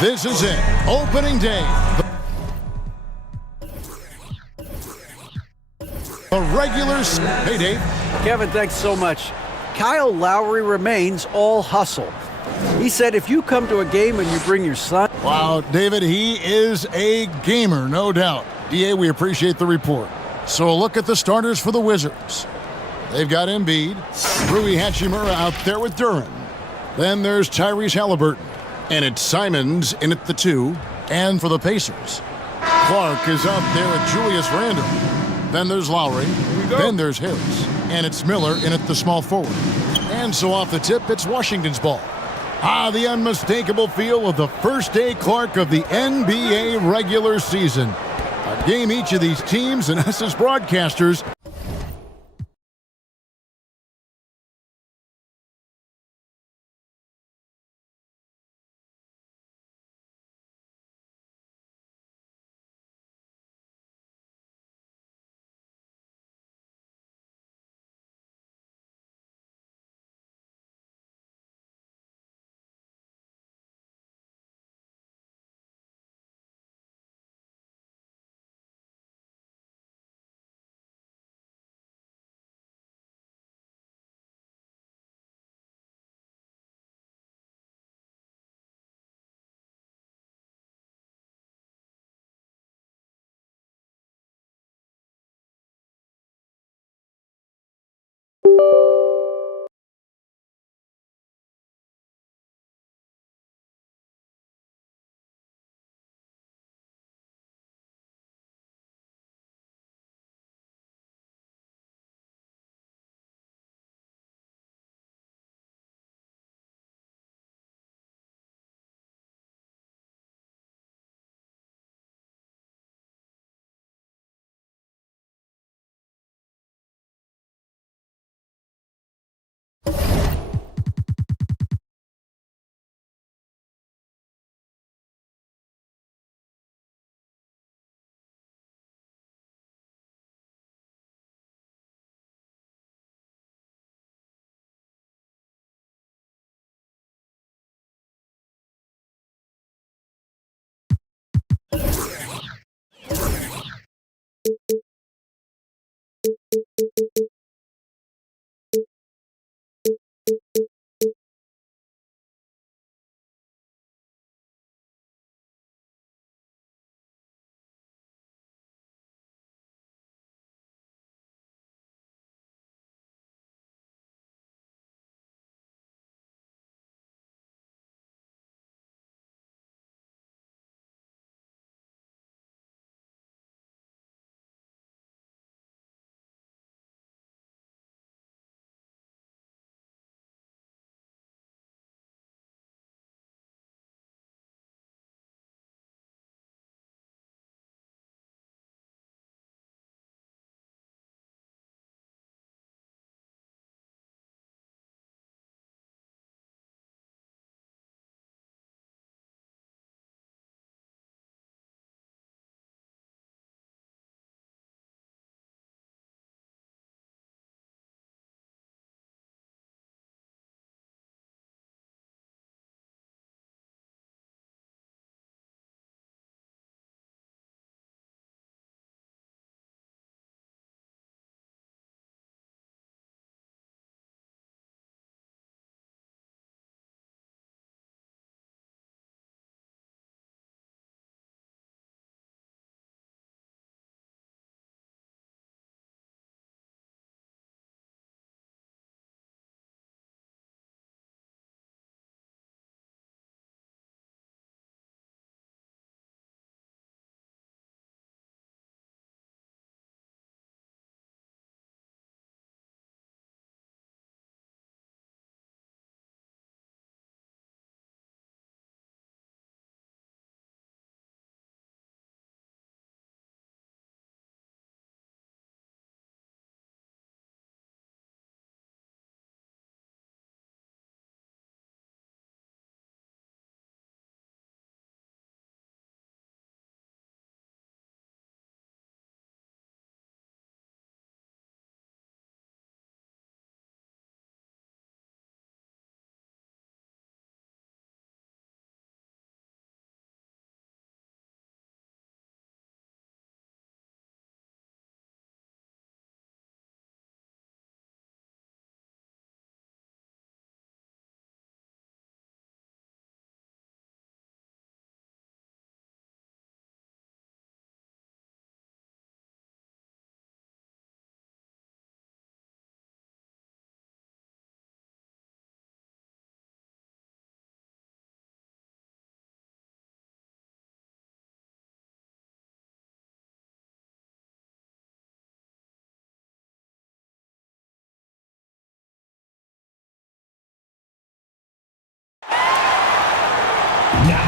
This is it. Opening day. The regulars. Hey, Dave. Kevin, thanks so much. Kyle Lowry remains all hustle. He said if you come to a game and you bring your son... Wow, David, he is a gamer, no doubt. DA, we appreciate the report. So a look at the starters for the Wizards. They've got Embiid, Rui Hachimura out there with Duran. Then there's Tyrese Halliburton. And it's Simons in at the 2. And for the Pacers, Clark is out there at Julius Randle. Then there's Lowry. Then there's Harris. And it's Miller in at the small forward. And so off the tip, it's Washington's ball. The unmistakable feel of the first day Clark of the NBA regular season. A game each of these teams and us as broadcasters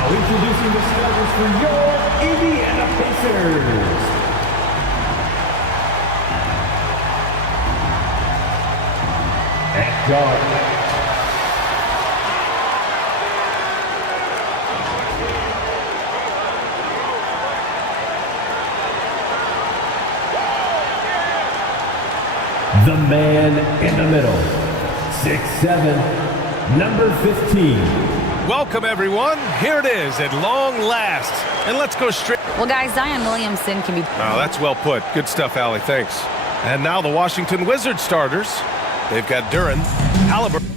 Now introducing the starters for your Indiana Pacers. At guard, the man in the middle, 6'7", number 15. Welcome, everyone. Here it is at long last. And let's go straight. Well, guys, Zion Williamson can be... Oh, that's well put. Good stuff, Allie. Thanks. And now the Washington Wizards starters. They've got Duren, Halliburton.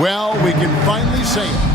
Well, we can finally say it.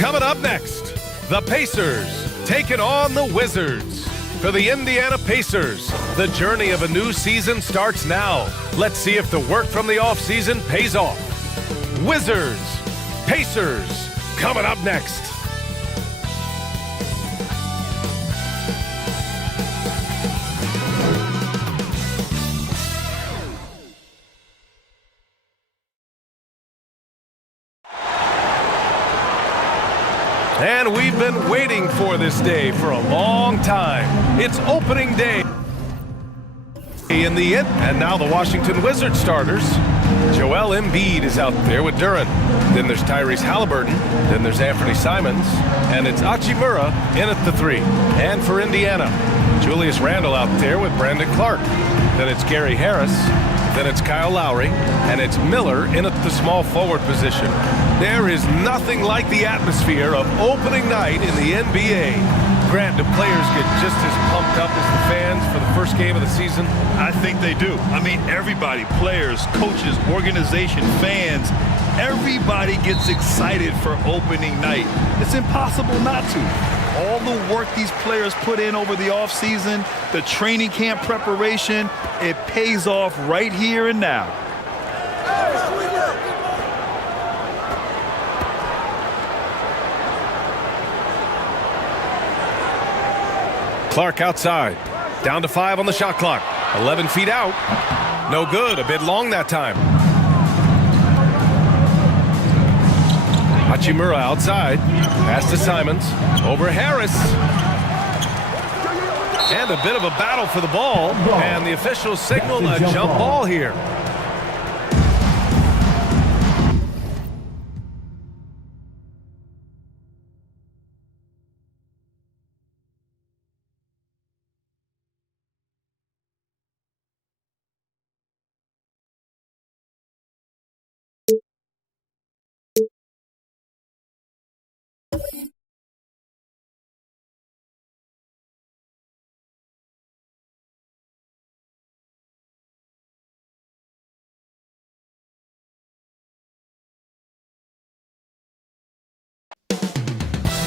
Coming up next, the Pacers taking on the Wizards. For the Indiana Pacers, the journey of a new season starts now. Let's see if the work from the offseason pays off. Wizards, Pacers, coming up next. And we've been waiting for this day for a long time. It's opening day in the end. And now the Washington Wizards starters. Joel Embiid is out there with Duren. Then there's Tyrese Halliburton. Then there's Anthony Simons. And it's Hachimura in at the 3. And for Indiana, Julius Randle out there with Brandon Clark. Then it's Gary Harris. Then it's Kyle Lowry, and it's Miller in at the small forward position. There is nothing like the atmosphere of opening night in the NBA. Grant, do players get just as pumped up as the fans for the first game of the season? I think they do. I mean, everybody, players, coaches, organization, fans, Everybody gets excited for opening night. It's impossible not to. All the work these players put in over the offseason, the training camp preparation, it pays off right here and now. Clark outside. Down to 5 on the shot clock. 11 feet out. No good. A bit long that time. Hachimura outside. Pass to Simons. Over Harris. And a bit of a battle for the ball. And the officials signal a jump ball here.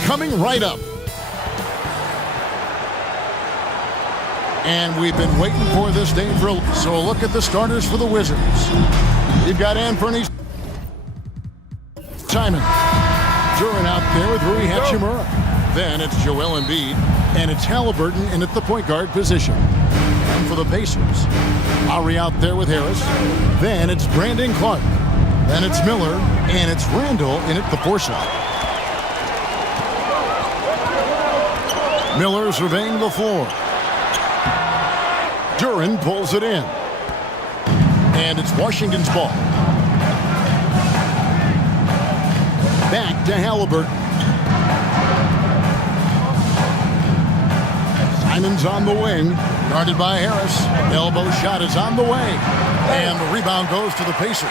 Coming right up. And we've been waiting for this day so look at the starters for the Wizards. You've got Anthony Simon. Duran out there with Rui Hachimura. Then it's Joel Embiid, and it's Halliburton in at the point guard position. And for the Pacers, Ari out there with Harris. Then it's Brandon Clark. Then it's Miller, and it's Randall in at the 4 slot. Miller surveying the floor. Duran pulls it in. And it's Washington's ball. Back to Halliburton. Simons on the wing. Guarded by Harris. Elbow shot is on the way. And the rebound goes to the Pacers.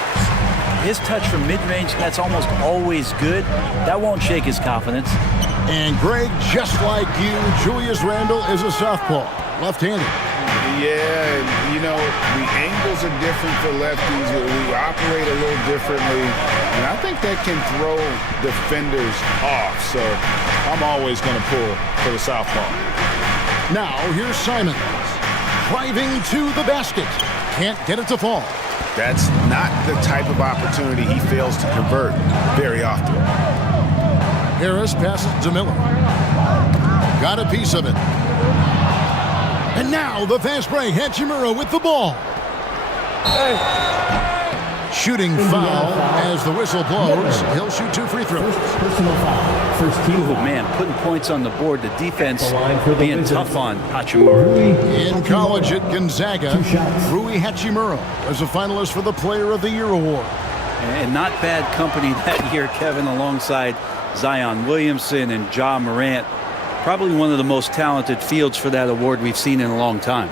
His touch from mid-range, that's almost always good. That won't shake his confidence. And Greg, just like you, Julius Randle is a southpaw, left-handed. Yeah, you know, the angles are different for lefties. We operate a little differently, and I think that can throw defenders off. So I'm always going to pull for the southpaw. Now here's Simons, driving to the basket. Can't get it to fall. That's not the type of opportunity he fails to convert very often. Harris passes to Miller. Got a piece of it. And now the fast break. Hachimura with the ball. Shooting foul as the whistle blows. He'll shoot 2 free throws. Personal foul. First team Oh, foul. man, putting points on the board. The defense The line for the being Wizards. tough on Hachimura. Rui In college at Gonzaga, 2 shots. Rui Hachimura was a finalist for the Player of the Year award. And not bad company that year, Kevin, alongside Zion Williamson and Ja Morant. Probably one of the most talented fields for that award we've seen in a long time.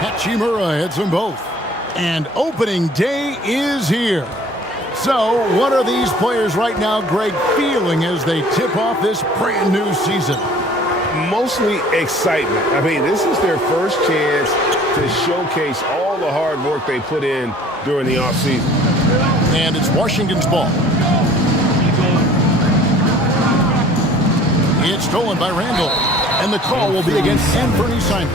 Hachimura hits them both. And opening day is here. So what are these players right now, Greg, feeling as they tip off this brand new season? Mostly excitement. I mean, this is their first chance to showcase all the hard work they put in during the offseason. And it's Washington's ball. It's stolen by Randall. And the call will be against Anthony Simon.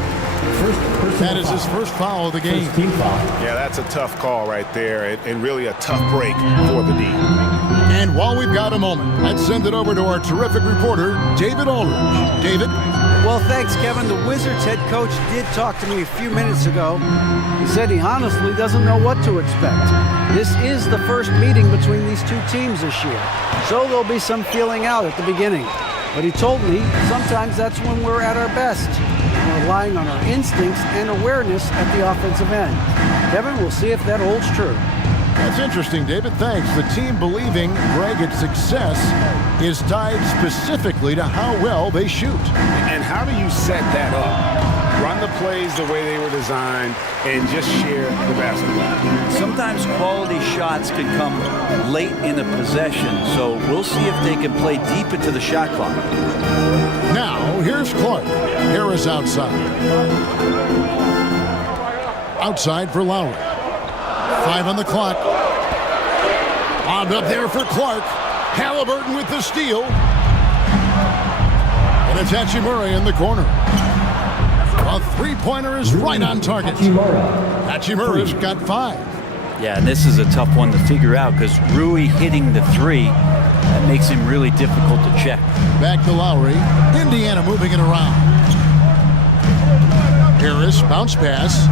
That is his first foul of the game. First team foul. Yeah, that's a tough call right there, and really a tough break for the D. And while we've got a moment, let's send it over to our terrific reporter, David Aldridge. David? Well, thanks, Kevin. The Wizards head coach did talk to me a few minutes ago. He said he honestly doesn't know what to expect. This is the first meeting between these two teams this year, so there'll be some feeling out at the beginning. But he told me sometimes that's when we're at our best. We're relying on our instincts and awareness at the offensive end. Kevin, we'll see if that holds true. That's interesting, David. Thanks. The team believing, Greg, its success is tied specifically to how well they shoot. And how do you set that up? Run the plays the way they were designed and just share the basketball. Sometimes quality shots can come late in a possession, so we'll see if they can play deep into the shot clock. here's Clark. Harris outside. Outside for Lowry. 5 on the clock. Lobbed up there for Clark. Halliburton with the steal. And it's Hachimura in the corner. A three-pointer is right on target. Hachimura's got 5. Yeah, and this is a tough one to figure out because Rui hitting the 3, that makes him really difficult to check. Back to Lowry. Indiana moving it around. Harris, bounce pass.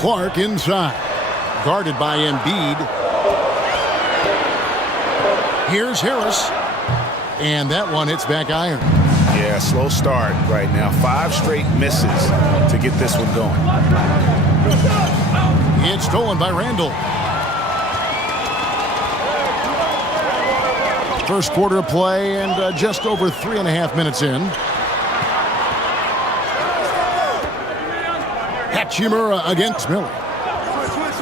Clark inside. Guarded by Embiid. Here's Harris. And that one hits back iron. Yeah, slow start right now. 5 straight misses to get this one going. It's stolen by Randall. First quarter of play and just over 3.5 minutes in. Hachimura against Miller.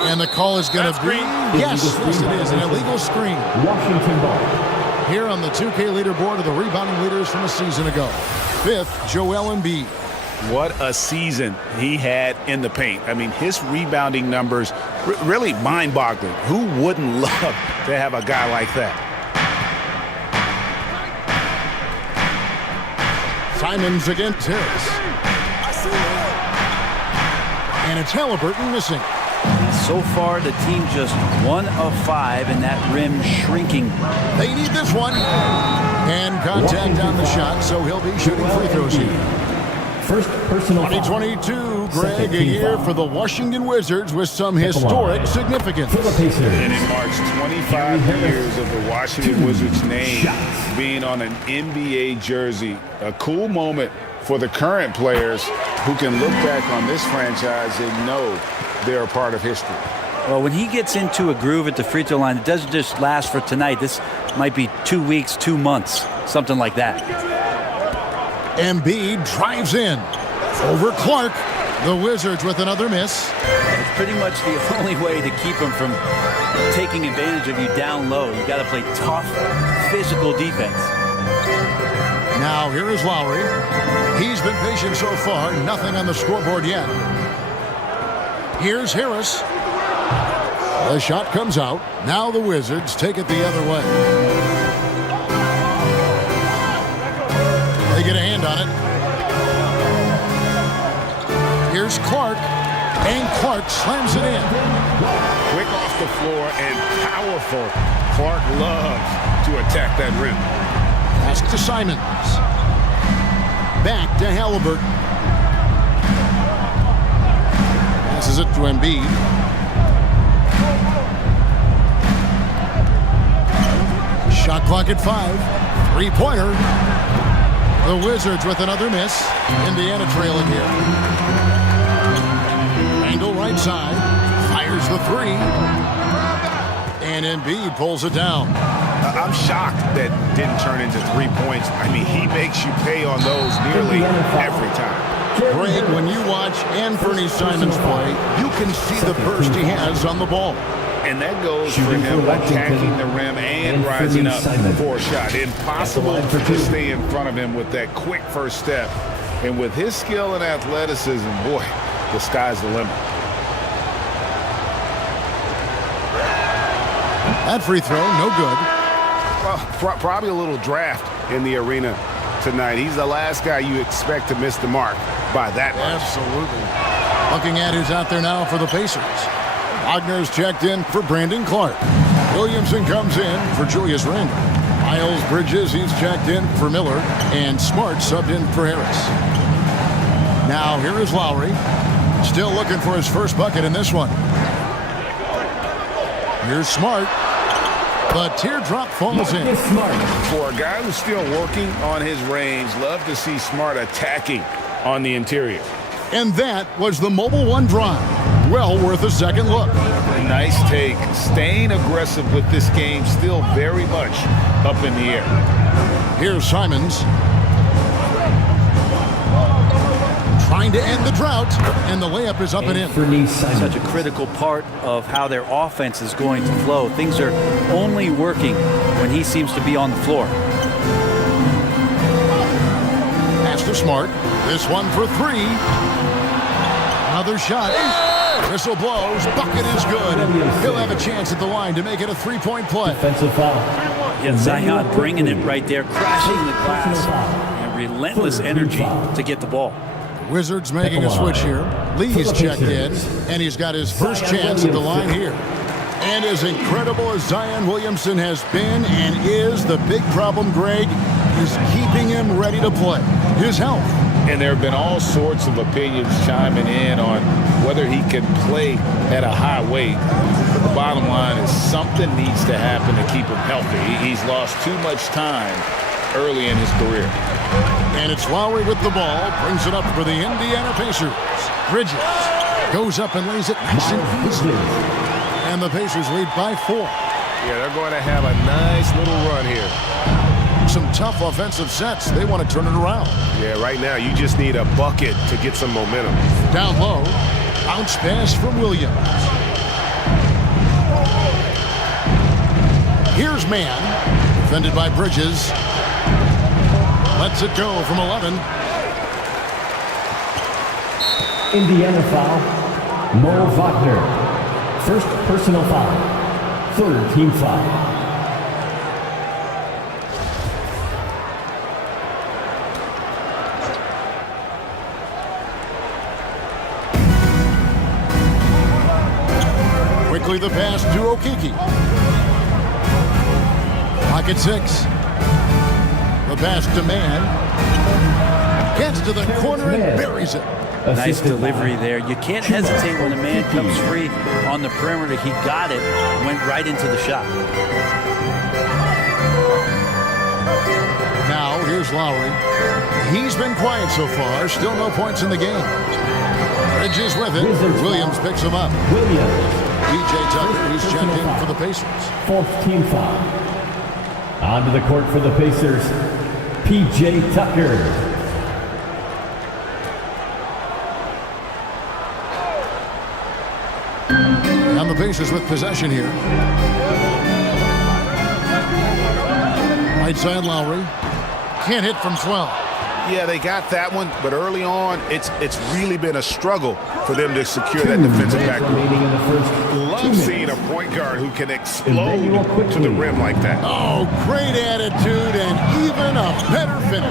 And the call is going to be, yes, it is, an illegal screen. Washington ball. Here on the 2K leaderboard of the rebounding leaders from a season ago. 5th, Joel Embiid. What a season he had in the paint. I mean, his rebounding numbers really mind-boggling. Who wouldn't love to have a guy like that? Simons against Harris. And it's Halliburton missing. So far, the team just 1 of 5, and that rim shrinking. They need this one. And contact on the shot, so he'll be shooting free throws here. First personal 2022, Greg, a year for the Washington Wizards with some historic significance. And it marks 25 years of the Washington Wizards name being on an NBA jersey. A cool moment for the current players who can look back on this franchise and know they're a part of history. Well, when he gets into a groove at the free throw line, it doesn't just last for tonight. This might be 2 weeks, 2 months, something like that. Embiid drives in. Over Clark. The Wizards with another miss. It's pretty much the only way to keep him from taking advantage of you down low. You got to play tough, physical defense. Now here is Lowry. He's been patient so far. Nothing on the scoreboard yet. Here's Harris. The shot comes out. Now the Wizards take it the other way. They get a hand on it. Here's Clark. And Clark slams it in. Quick off the floor and powerful. Clark loves to attack that rim. Pass to Simons. Back to Halliburton. Passes it to Embiid. Shot clock at 5. Three-pointer. The Wizards with another miss. Indiana trailing here. Angle right side. Fires the 3. And Embiid pulls it down. I'm shocked that didn't turn into 3 points. I mean, he makes you pay on those nearly every time. Greg, when you watch Anthony Simons play, you can see the burst he has on the ball. And that goes for him attacking the rim and rising up for a shot. Impossible to stay in front of him with that quick first step. And with his skill and athleticism, boy, the sky's the limit. That free throw, no good. Well, probably a little draft in the arena tonight. He's the last guy you expect to miss the mark by that much. Absolutely. Looking at who's out there now for the Pacers. Wagner's checked in for Brandon Clark. Williamson comes in for Julius Randle. Miles Bridges, he's checked in for Miller. And Smart subbed in for Harris. Now here is Lowry. Still looking for his first bucket in this one. Here's Smart. The teardrop falls in. For a guy who's still working on his range, love to see Smart attacking on the interior. And that was the Mobile One drive. Well worth a second look. A nice take. Staying aggressive with this game, still very much up in the air. Here's Simons. Trying to end the drought, and the layup is up and in. Such a critical part of how their offense is going to flow. Things are only working when he seems to be on the floor. to Smart. This one for three. Another shot. Whistle blows. Bucket is good. He'll have a chance at the line to make it a three-point play. Defensive foul. Yeah, Zion bringing it right there, crashing the glass, and relentless energy to get the ball. Wizards making a switch here. Lee's checked in, and he's got his first chance at the line here. And as incredible as Zion Williamson has been and is, the big problem, Greg, is keeping him ready to play. His health. And there have been all sorts of opinions chiming in on whether he can play at a high weight. But the bottom line is something needs to happen to keep him healthy. He's lost too much time early in his career. And it's Lowry with the ball, brings it up for the Indiana Pacers. Bridges goes up and lays it nice and easy. And the Pacers lead by 4. Yeah, they're going to have a nice little run here. Some tough offensive sets. They want to turn it around. Yeah, right now you just need a bucket to get some momentum. Down low, bounce pass from Williams. Here's Man, defended by Bridges. Lets it go from 11. Indiana foul. Mo Wagner. First personal foul. Third team foul. Quickly the pass to Okeke. Pocket 6. The pass to Man. Gets to the corner and buries it. Nice delivery there. You can't hesitate when a man comes free on the perimeter. He got it, went right into the shot. Now here's Lowry. He's been quiet so far. Still no points in the game. Bridges with it. Williams picks him up. PJ Tucker, who's checked in for the Pacers. Fourth team foul. Onto the court for the Pacers, PJ Tucker. And the Pacers with possession here. Right side Lowry. Can't hit from 12. Yeah, they got that one, but early on, it's really been a struggle for them to secure that defensive backboard. Love seeing a point guard who can explode to the rim like that. Oh, great attitude and even a better finish.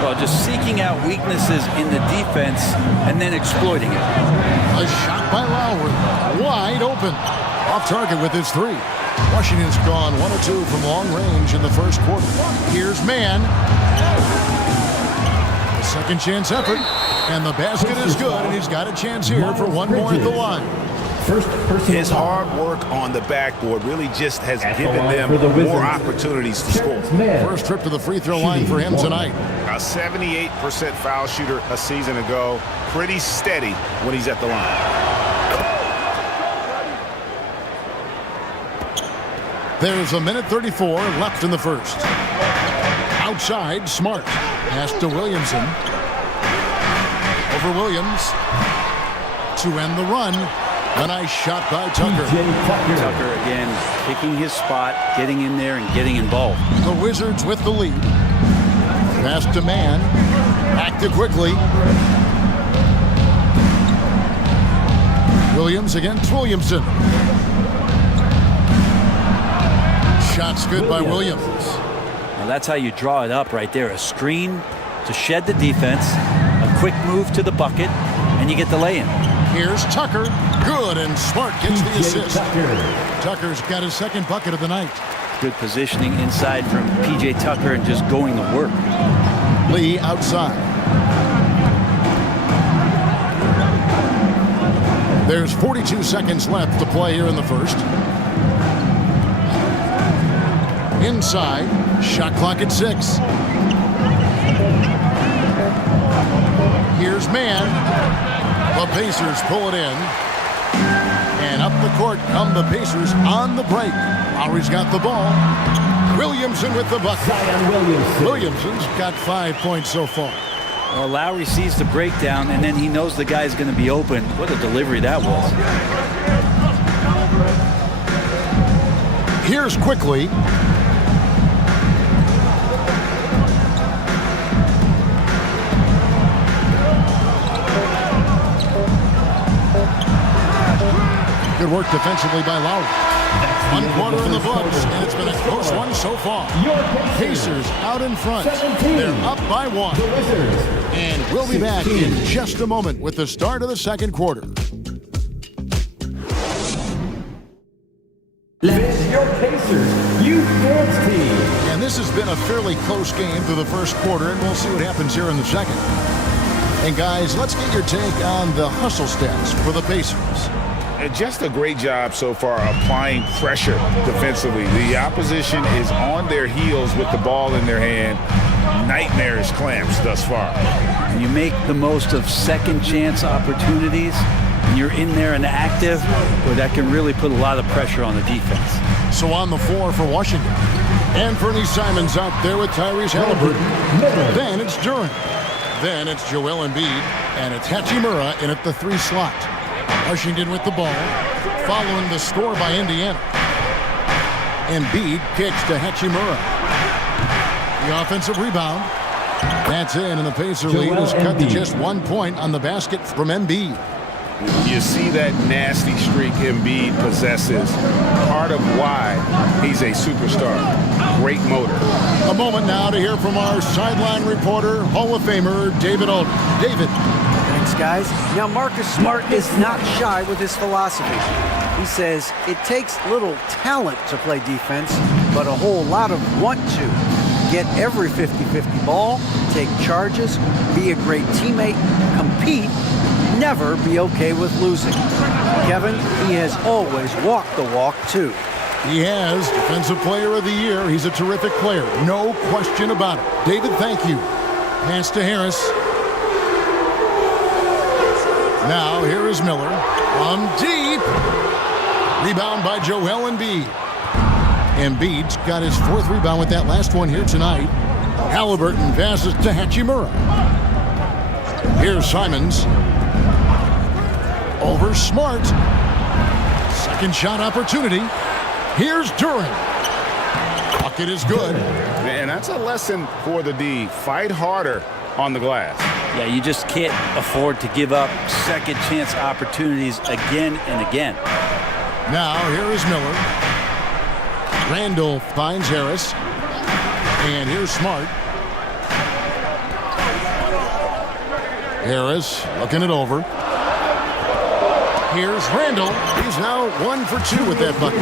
Well, just seeking out weaknesses in the defense and then exploiting it. A shot by Lowry. Wide open. Off target with his 3. Washington's gone 1 of 2 from long range in the first quarter. Here's Man. Second chance effort, and the basket is good, and he's got a chance here for one more at the line. His hard work on the backboard really just has given them more opportunities to score. First trip to the free throw line for him tonight. A 78% foul shooter a season ago, pretty steady when he's at the line. There's a minute 34 left in the first. Outside, Smart. Pass to Williamson. Over Williams. To end the run. A nice shot by Tucker. Tucker again picking his spot, getting in there and getting involved. The Wizards with the lead. Pass to Man. Acted quickly. Williams against Williamson. Shot's good by Williams. Now that's how you draw it up right there. A screen to shed the defense, a quick move to the bucket, and you get the lay-in. Here's Tucker. Good, and Smart gets the assist. Tucker's got his second bucket of the night. Good positioning inside from PJ Tucker and just going to work. Lee outside. There's 42 seconds left to play here in the first. Inside, shot clock at 6. Here's Man. The Pacers pull it in. And up the court come the Pacers on the break. Lowry's got the ball. Williamson with the bucket. Williamson's got 5 points so far. Well, Lowry sees the breakdown, and then he knows the guy's going to be open. What a delivery that was. Here's quickly. Good work defensively by Lowry. One quarter in the books, and it's been a close one so far. Pacers out in front. They're up by 1. And we'll be back in just a moment with the start of the second quarter. This is your Pacers Youth Dance Team. And this has been a fairly close game through the first quarter, and we'll see what happens here in the second. And guys, let's get your take on the hustle stats for the Pacers. Just a great job so far applying pressure defensively. The opposition is on their heels with the ball in their hand. Nightmarish clamps thus far. And you make the most of second chance opportunities, and you're in there and active, where that can really put a lot of pressure on the defense. So on the floor for Washington, Anthony Simons out there with Tyrese Halliburton. Then it's Duren. Then it's Joel Embiid, and it's Hachimura in at the 3 slot. Washington with the ball, following the score by Indiana. Embiid kicks to Hachimura. The offensive rebound. That's in, and the Pacer lead is cut to just 1 point on the basket from Embiid. You see that nasty streak Embiid possesses. Part of why he's a superstar. Great motor. A moment now to hear from our sideline reporter, Hall of Famer David Aldridge. David. Thanks, guys. Now, Marcus Smart is not shy with his philosophy. He says it takes little talent to play defense, but a whole lot of want to. Get every 50-50 ball, take charges, be a great teammate, compete, never be okay with losing. Kevin, he has always walked the walk, too. He has Defensive Player of the Year. He's a terrific player. No question about it. David, thank you. Pass to Harris. Now, here is Miller. From deep. Rebound by Joel Embiid. Embiid's got his 4th rebound with that last one here tonight. Halliburton passes to Hachimura. Here's Simons. Over Smart. Second shot opportunity. Here's Duren. Bucket is good. And that's a lesson for the D. Fight harder on the glass. Yeah, you just can't afford to give up second chance opportunities again and again. Now, here is Miller. Randall finds Harris. And here's Smart. Harris looking it over. Here's Randall. He's now 1 for 2 with that bucket.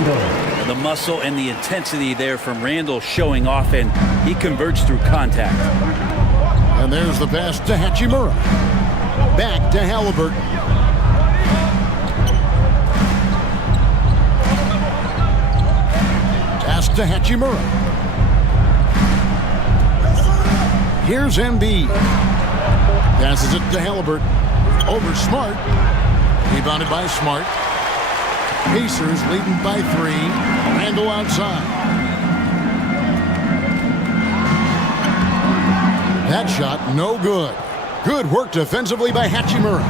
The muscle and the intensity there from Randall showing off, and he converts through contact. And there's the pass to Hachimura. Back to Halliburton. Pass to Hachimura. Here's Embiid. Passes it to Halliburton. Over Smart. Rebounded by Smart. Pacers leading by 3. Randall outside. That shot no good. Good work defensively by Hachimura.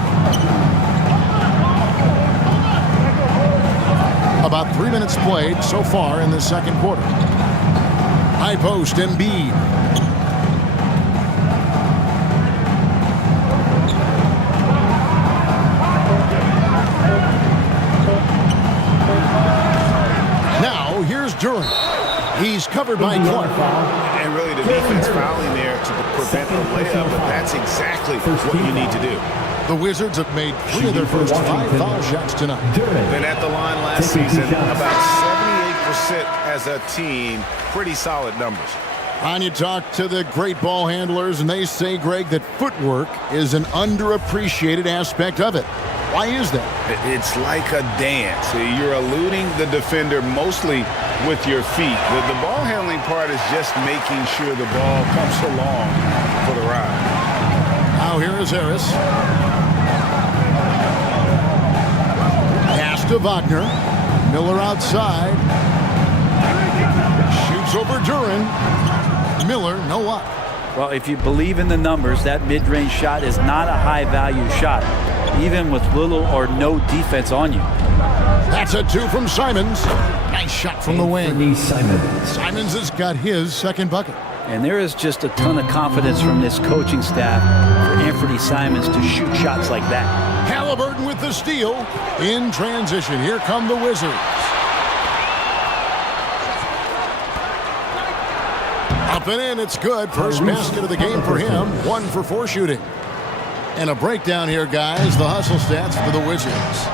About 3 minutes played so far in the second quarter. High post Embiid. Here's Duren. He's covered by Clark. And really the defense fouling there to prevent the layup, but that's exactly what you need to do. The Wizards have made 3 of their first 5 foul shots tonight. Been at the line last season, about 78% as a team. Pretty solid numbers. And you talk to the great ball handlers, and they say, Greg, that footwork is an underappreciated aspect of it. Why is that? It's like a dance. You're eluding the defender mostly with your feet. The ball handling part is just making sure the ball comes along for the ride. Now here is Harris. Pass to Wagner. Miller outside. Shoots over Duren. Miller, no up. Well, if you believe in the numbers, that mid-range shot is not a high-value shot, even with little or no defense on you. That's a 2 from Simons. Nice shot from the wing. Simons has got his second bucket. And there is just a ton of confidence from this coaching staff for Anthony Simons to shoot shots like that. Halliburton with the steal. In transition, here come the Wizards. Up and in, it's good. First basket of the game for him. 1 for 4 shooting. And a breakdown here, guys. The hustle stats for the Wizards.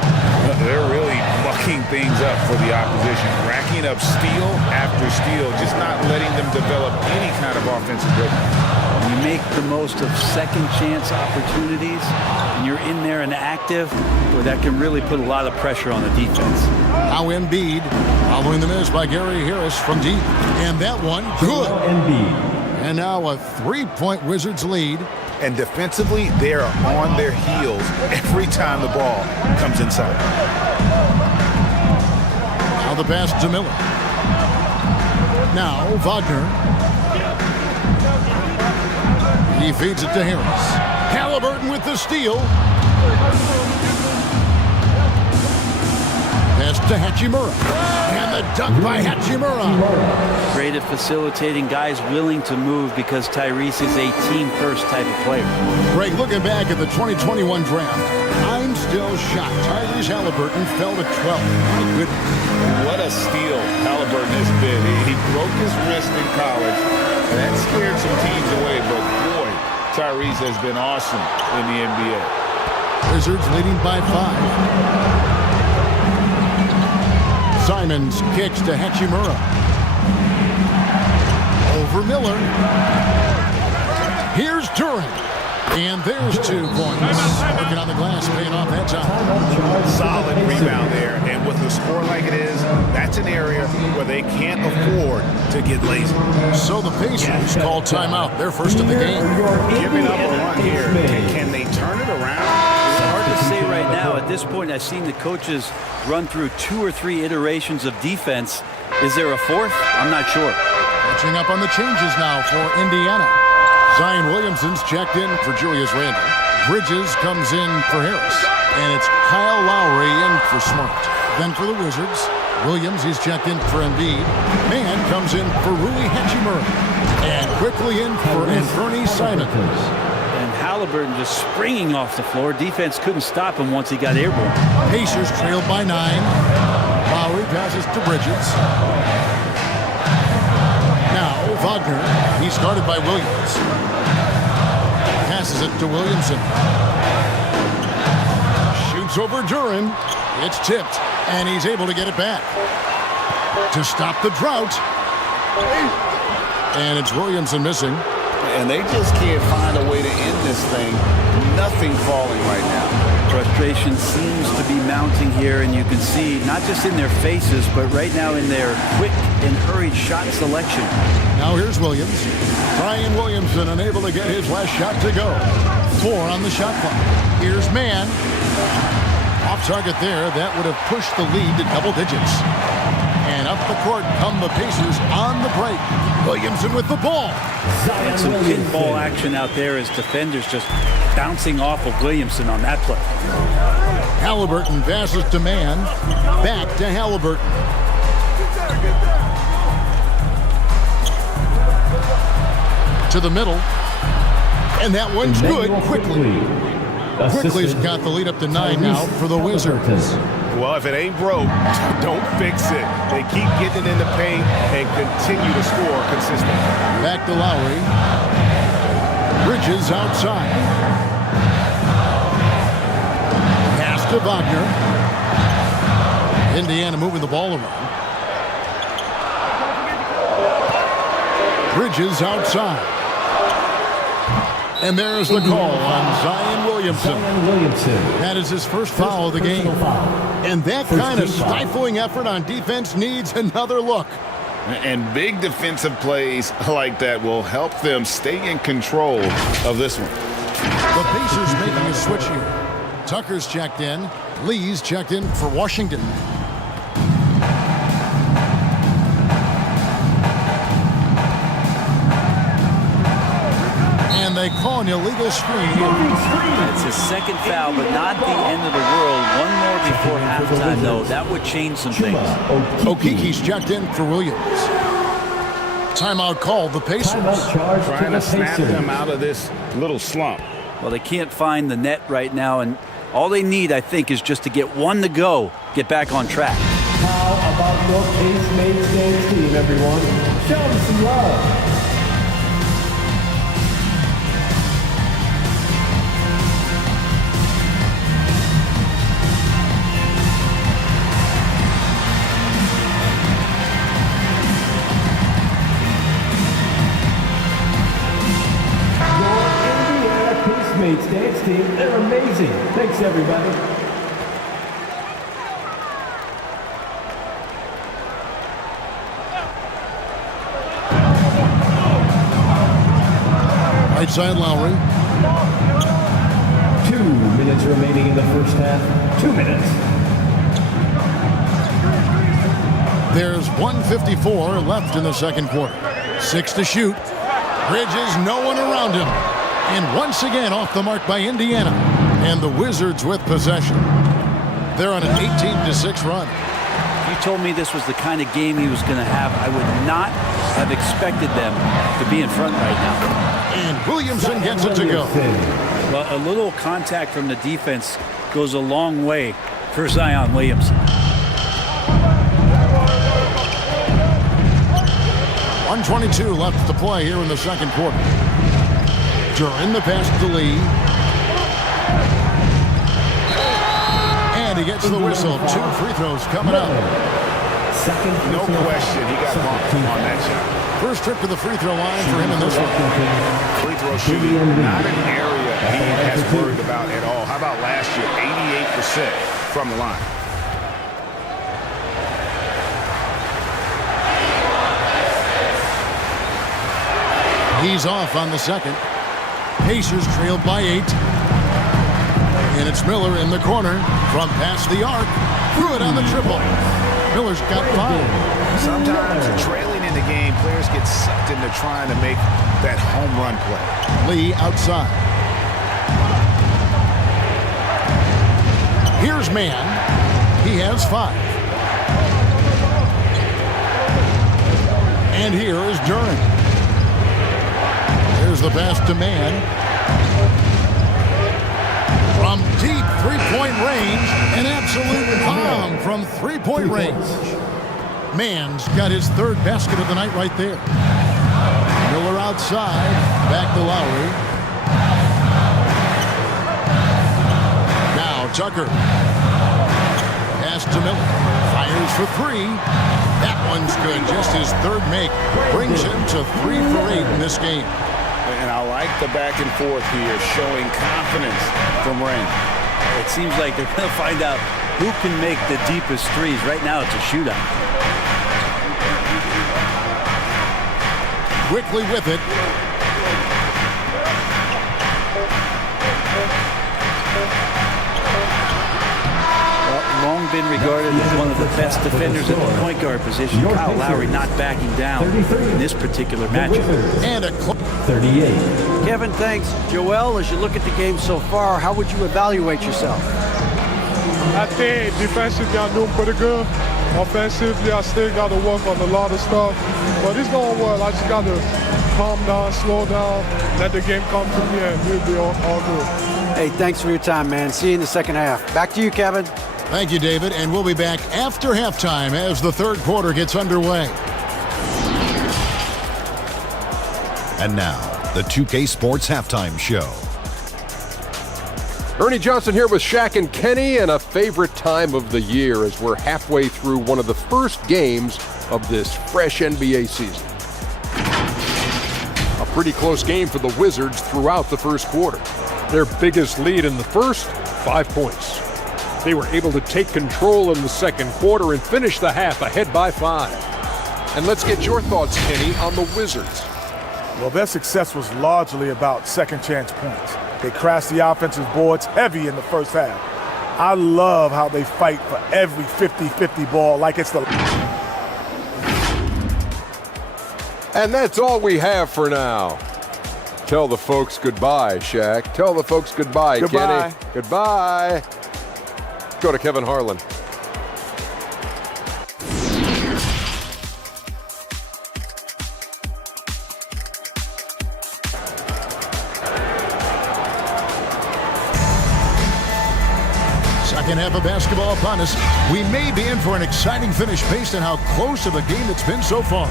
They're really mucking things up for the opposition, racking up steal after steal, just not letting them develop any kind of offensive rhythm. You make the most of second chance opportunities, and you're in there and active, well, that can really put a lot of pressure on the defense. Now Embiid, following the miss by Gary Harris from deep. And that one, good. Embiid. And now a 3-point Wizards lead. And defensively, they are on their heels every time the ball comes inside. Now the pass to Miller. Now Wagner. He feeds it to Harris. Halliburton with the steal. Pass to Hachimura. And the dunk by Hachimura. Great at facilitating guys willing to move because Tyrese is a team-first type of player. Greg, looking back at the 2021 draft, I'm still shocked. Tyrese Halliburton fell to 12th. My goodness. What a steal Halliburton has been. He broke his wrist in college, and that scared some teams away, but boy, Tyrese has been awesome in the NBA. Wizards leading by 5. Simons kicks to Hachimura. Over Miller. Here's Duran. And there's 2 points. Working on the glass, paying off that time. Solid rebound there, and with a score like it is, that's an area where they can't afford to get lazy. So the Pacers call timeout. They're first of the game. Giving up a run here. Can they turn it around? It's hard to say right now. At this point, I've seen the coaches run through 2 or 3 iterations of defense. Is there a 4th? I'm not sure. Catching up on the changes now for Indiana. Zion Williamson's checked in for Julius Randle. Bridges comes in for Harris. And it's Kyle Lowry in for Smart. Then for the Wizards, Williams, he's checked in for Embiid. Mann comes in for Rui Hachimura. And quickly in for Anthony Simons. And Halliburton just springing off the floor. Defense couldn't stop him once he got airborne. Pacers trailed by 9. Lowry passes to Bridges. Now Wagner, he's guarded by Williams. Passes it to Williamson. Shoots over Duran. It's tipped, and he's able to get it back. To stop the drought. And it's Williamson missing. And they just can't find a way to end this thing. Nothing falling right now. Frustration seems to be mounting here, and you can see not just in their faces, but right now in their quick and hurried shot selection. Now here's Williams. Brian Williamson unable to get his last shot to go. 4 on the shot clock. Here's Mann. Off target there. That would have pushed the lead to double digits. And up the court come the Pacers on the break. Williamson with the ball. And some pinball action out there as defenders just bouncing off of Williamson on that play. Halliburton passes to Mann. Back to Halliburton. To the middle. And that one's good. Quickly's got the lead up to 9 now for the Wizards. Well, if it ain't broke, don't fix it. They keep getting it in the paint and continue to score consistently. Back to Lowry. Bridges outside. Pass to Wagner. Indiana moving the ball around. Bridges outside. And there's the call on Zion Williamson. That is his first foul of the game. And that kind of stifling effort on defense needs another look. And big defensive plays like that will help them stay in control of this one. The Pacers making a switch here. Tucker's checked in. Lee's checked in for Washington. And they call an illegal screen. It's his second foul, but not the end of the world. One more before halftime, though. That would change some things. Okiki's checked in for Williams. Timeout called the Pacers. Timeout charge Trying to to the snap Pacers. them out of this little slump. Well, they can't find the net right now, and all they need, I think, is just to get one to go, get back on track. How about your Case-Made Stands team, everyone? Show them some love. Case-Made Stands team, they're amazing. Thanks, everybody. Right side, Lowry. 2 minutes remaining in the first half. 2 minutes. There's 1:54 left in the second quarter. 6 to shoot. Bridges, no one around him. And once again off the mark by Indiana. And the Wizards with possession. They're on an 18-6 run. If you told me this was the kind of game he was going to have, I would not have expected them to be in front right now. And Williamson gets it to go. Well, a little contact from the defense goes a long way for Zion Williamson. 1:22 left to play here in the second quarter. During the pass to Lee. And he gets the whistle. 2 free throws coming up. No question, he got bumped on that shot. First trip to the free throw line for him in this one. Free throw shooting, not an area he has worried about at all. How about last year? 88% from the line. He's off on the second. Pacers trailed by 8. And it's Miller in the corner from past the arc. Threw it on the triple. Miller's got 5. Sometimes trailing in the game, players get sucked into trying to make that home run play. Lee outside. Here's Mann. He has 5. And here is Duran. There's the pass to Mann. From deep three-point range, an absolute bomb from three-point range. Mann's got his 3rd basket of the night right there. Miller outside, back to Lowry. Now Tucker. Pass to Miller. Fires for 3. That one's good. Just his 3rd make. Brings him to 3 for 8 in this game. And I like the back and forth here, showing confidence from Rain. It seems like they're going to find out who can make the deepest threes. Right now it's a shootout. Quickly with it. Well, long been regarded as one of the best defenders at the point guard position. Kyle Lowry not backing down in this particular matchup. And a 38. Kevin, thanks. Joel, as you look at the game so far, how would you evaluate yourself? I think defensively I'm doing pretty good. Offensively, I still got to work on a lot of stuff. But it's going well. I just got to calm down, slow down, let the game come to me, and we'll be all good. Hey, thanks for your time, man. See you in the second half. Back to you, Kevin. Thank you, David. And we'll be back after halftime as the 3rd quarter gets underway. And now, the 2K Sports Halftime Show. Ernie Johnson here with Shaq and Kenny, and a favorite time of the year as we're halfway through one of the first games of this fresh NBA season. A pretty close game for the Wizards throughout the first quarter. Their biggest lead in the first, 5 points. They were able to take control in the second quarter and finish the half ahead by 5. And let's get your thoughts, Kenny, on the Wizards. Well, their success was largely about second chance points. They crashed the offensive boards heavy in the first half. I love how they fight for every 50-50 ball like it's the... And that's all we have for now. Tell the folks goodbye, Shaq. Tell the folks goodbye, Goodbye. Kenny. Goodbye. Go to Kevin Harlan. Second half of basketball upon us. We may be in for an exciting finish based on how close of a game it's been so far.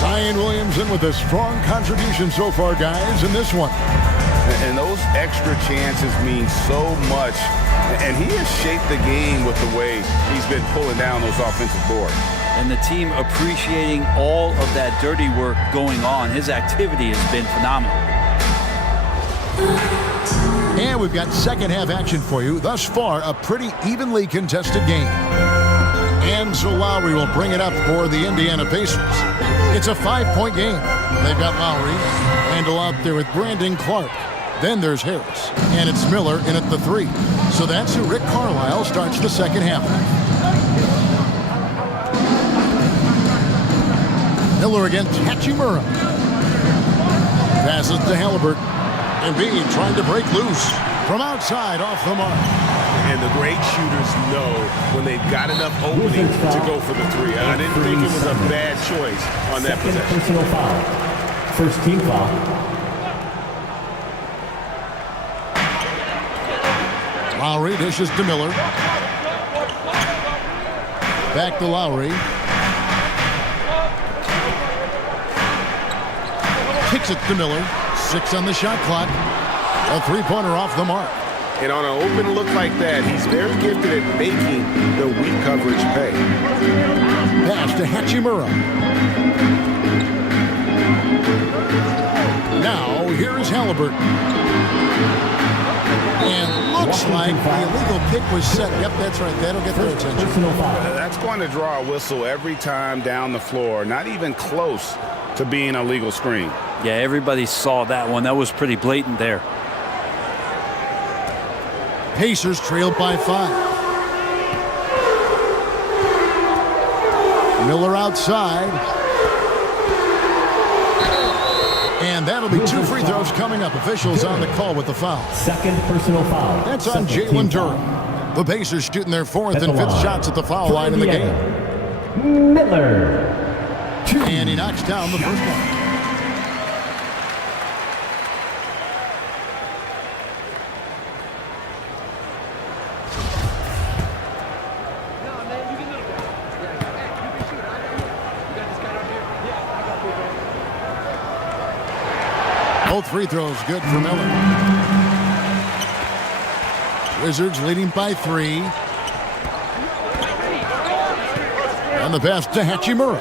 Zion Williamson with a strong contribution so far, guys, in this one. And those extra chances mean so much. And he has shaped the game with the way he's been pulling down those offensive boards. And the team appreciating all of that dirty work going on. His activity has been phenomenal. And we've got second half action for you. Thus far, a pretty evenly contested game. And so Lowry will bring it up for the Indiana Pacers. It's a 5-point game. They've got Lowry, Randall out there with Brandon Clark. Then there's Harris, and it's Miller in at the 3. So that's who Rick Carlisle starts the second half. Miller against Hachimura. Passes to Halliburton. Embiid trying to break loose from outside off the mark. And the great shooters know when they've got enough opening to go for the 3. I didn't think it was a bad choice on that possession. Personal foul. First team foul. Lowry dishes to Miller. Back to Lowry. Kicks it to Miller. 6 on the shot clock. A 3-pointer off the mark. And on an open look like that, he's very gifted at making the weak coverage pay. Pass to Hachimura. Now, here's Halliburton. And looks like the illegal kick was set. Yep, that's right. That'll get their attention. That's going to draw a whistle every time down the floor. Not even close to being a legal screen. Yeah, everybody saw that one. That was pretty blatant there. Pacers trailed by 5. Miller outside. And that'll be 2 free throws coming up. Officials on the call with the foul. Second personal foul. That's on Jalen Durham. The Pacers shooting their 4th and 5th shots at the foul line in the game. Miller. 2. And he knocks down the first one. Both free throws good for Miller. Wizards leading by 3. And the pass to Hachimura.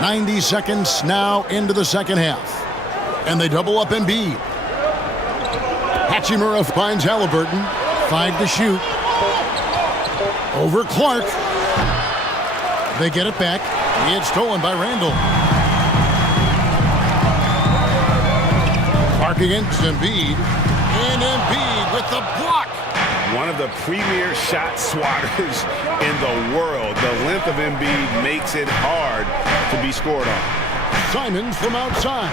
90 seconds now into the second half. And they double up Embiid. Hachimura finds Halliburton. 5 to shoot. Over Clark. They get it back. He had stolen by Randall. Clark against Embiid. And Embiid with the block. One of the premier shot swatters in the world. The length of Embiid makes it hard to be scored on. Simons from outside.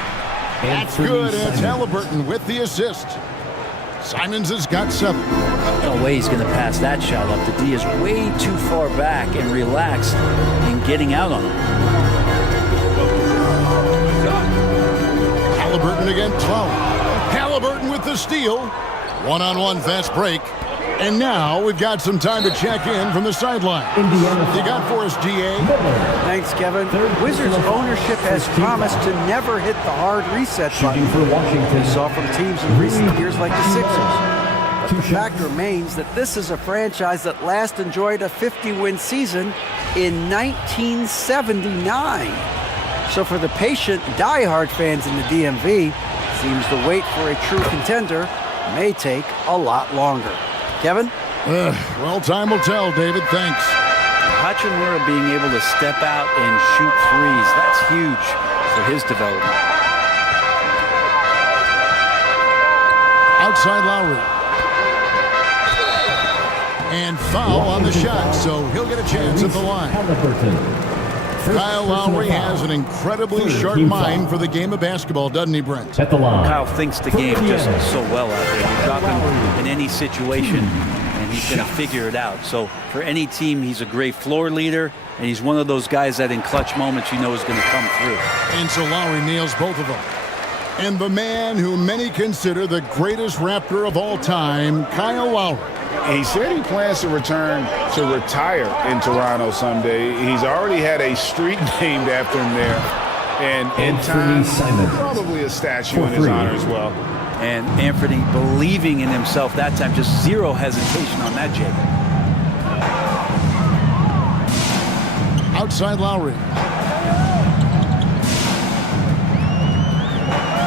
That's good. It's Halliburton with the assist. Simons has got 7. No way he's going to pass that shot up. The D is way too far back and relaxed in getting out on him. Halliburton against Lowry. Halliburton with the steal. One-on-one fast break. And now we've got some time to check in from the sideline. You got for us, GA? Thanks, Kevin. Wizards ownership has promised to never hit the hard reset button we saw from teams in recent years like the Sixers. But the fact remains that this is a franchise that last enjoyed a 50-win season in 1979. So for the patient, diehard fans in the DMV, seems the wait for a true contender may take a lot longer. Kevin? Well, time will tell, David. Thanks. Hachimura being able to step out and shoot threes, that's huge for his development. Outside Lowry. And foul on the shot, so he'll get a chance at the line. Kyle Lowry has an incredibly sharp mind for the game of basketball, doesn't he, Brent? At the line. Kyle thinks the game just so well out there. You drop him in any situation, and he's going to figure it out. So for any team, he's a great floor leader, and he's one of those guys that in clutch moments you know is going to come through. And so Lowry nails both of them. And the man who many consider the greatest Raptor of all time, Kyle Lowry. He said he plans to return to retire in Toronto someday. He's already had a street named after him there. And in time, probably a statue in his honor as well. And Anthony believing in himself that time, just zero hesitation on that, Jake. Outside Lowry.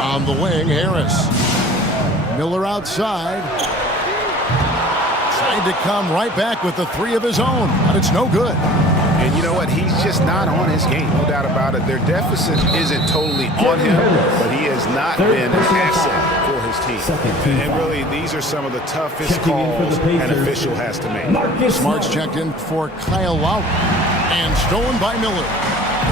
On the wing, Harris. Miller outside. Tried to come right back with the three of his own, but it's no good. And you know what? He's just not on his game, no doubt about it. Their deficit isn't totally on him, but he has not been an asset for his team. And really, these are some of the toughest calls an official has to make. Smart's checked in for Kyle Lowry. And stolen by Miller.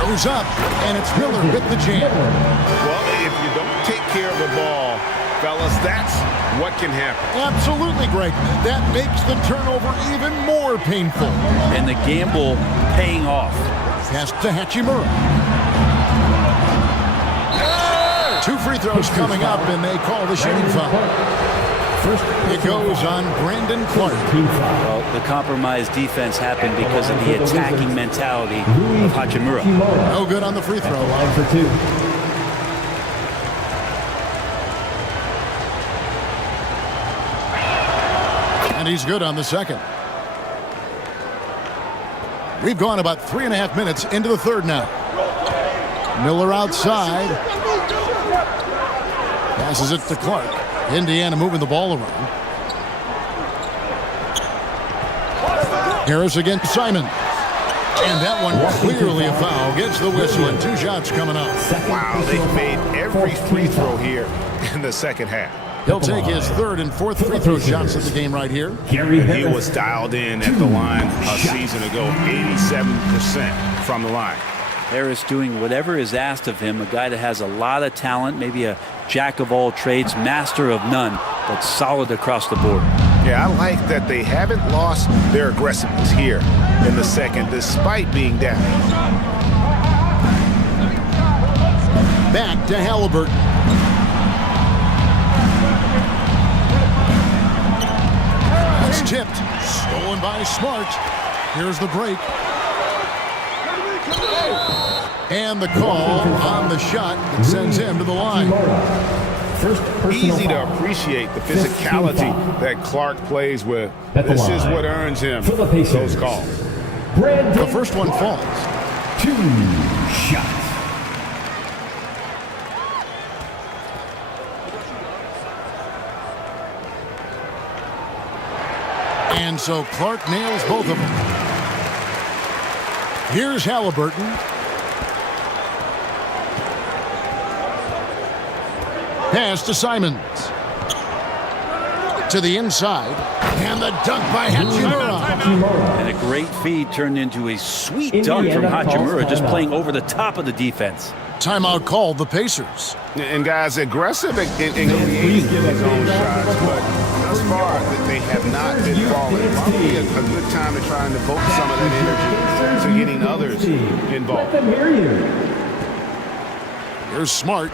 Goes up, and it's Miller with the jam. Well, if you don't take care of the ball, fellas, that's what can happen. Absolutely, Greg. That makes the turnover even more painful. And the gamble paying off. Pass to Hachimura. 2 free throws coming up, and they call the shooting foul. It goes on Brandon Clark. Well, the compromised defense happened because of the attacking mentality of Hachimura. No good on the free throw. Line for 2. And he's good on the second. We've gone about 3.5 minutes into the third now. Miller outside. Passes it to Clark. Indiana moving the ball around. Harris against Simon. And that one clearly a foul. Gets the whistle and 2 shots coming up. Wow, they've made every free throw here in the second half. He'll take his 3rd and 4th free throw shots of the game right here. And he was dialed in at the line a season ago, 87% from the line. Harris doing whatever is asked of him, a guy that has a lot of talent, maybe a jack of all trades, master of none, but solid across the board. Yeah, I like that they haven't lost their aggressiveness here in the second, despite being down. Back to Halliburton. It's tipped. Stolen by Smart. Here's the break. And the call on the shot that sends him to the line. Easy to appreciate the physicality that Clark plays with. This is what earns him those calls. The first one falls. 2 shots. And so Clark nails both of them. Here's Halliburton. Pass to Simons. To the inside. And the dunk by Hachimura. And a great feed turned into a sweet dunk from Hachimura, just playing over the top of the defense. Timeout called the Pacers. And guys, aggressive in creating his own shots, but thus far they have not been falling. Probably a good time to try and devote some of that energy to getting others involved. Here's Smart.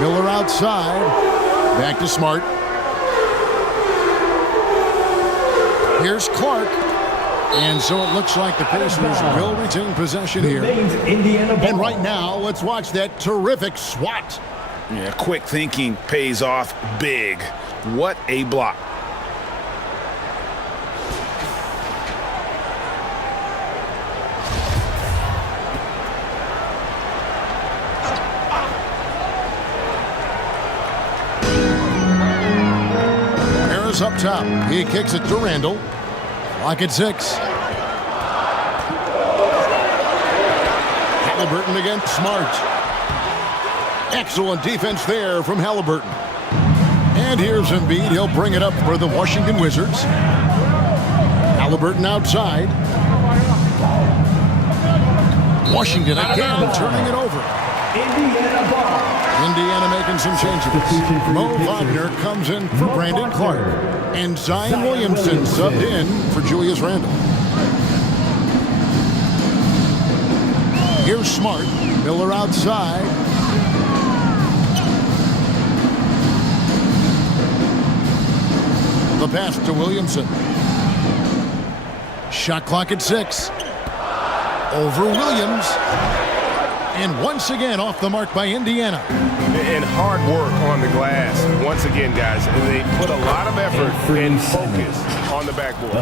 Miller outside. Back to Smart. Here's Clark. And so it looks like the Pacers will retain possession here. And right now, let's watch that terrific swat. Yeah, quick thinking pays off big. What a block. Harris up top. He kicks it to Randall. Clock at 6. Halliburton against Smart. Excellent defense there from Halliburton. And here's Embiid. He'll bring it up for the Washington Wizards. Halliburton outside. Washington again turning it over. Indiana ball. Indiana making some changes. Mo Wagner comes in for Brandon Clark. And Zion Williamson subbed in for Julius Randle. Here's Smart. Miller outside. The pass to Williamson. Shot clock at 6. Over Williams. And once again off the mark by Indiana. And hard work on the glass. Once again, guys, they put a lot of effort and focus on the backboard.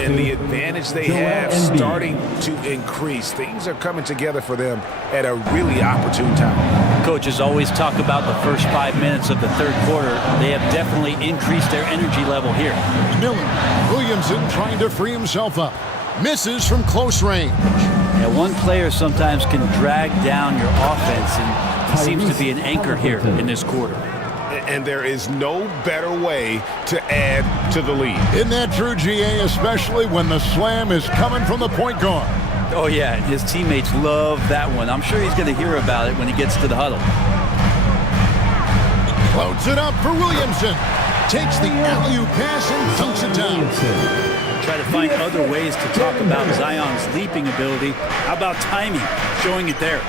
And the advantage they have starting to increase. Things are coming together for them at a really opportune time. Coaches always talk about the first 5 minutes of the third quarter. They have definitely increased their energy level here. Miller. Williamson trying to free himself up. Misses from close range. Yeah, one player sometimes can drag down your offense, and he seems to be an anchor here in this quarter. And there is no better way to add to the lead. Isn't that true, GA, especially when the slam is coming from the point guard? Oh, yeah, his teammates love that one. I'm sure he's going to hear about it when he gets to the huddle. Floats it up for Williamson. Takes the alley-oop pass and dunks it down. Try to find other ways to talk about Zion's leaping ability. How about timing? Showing it there.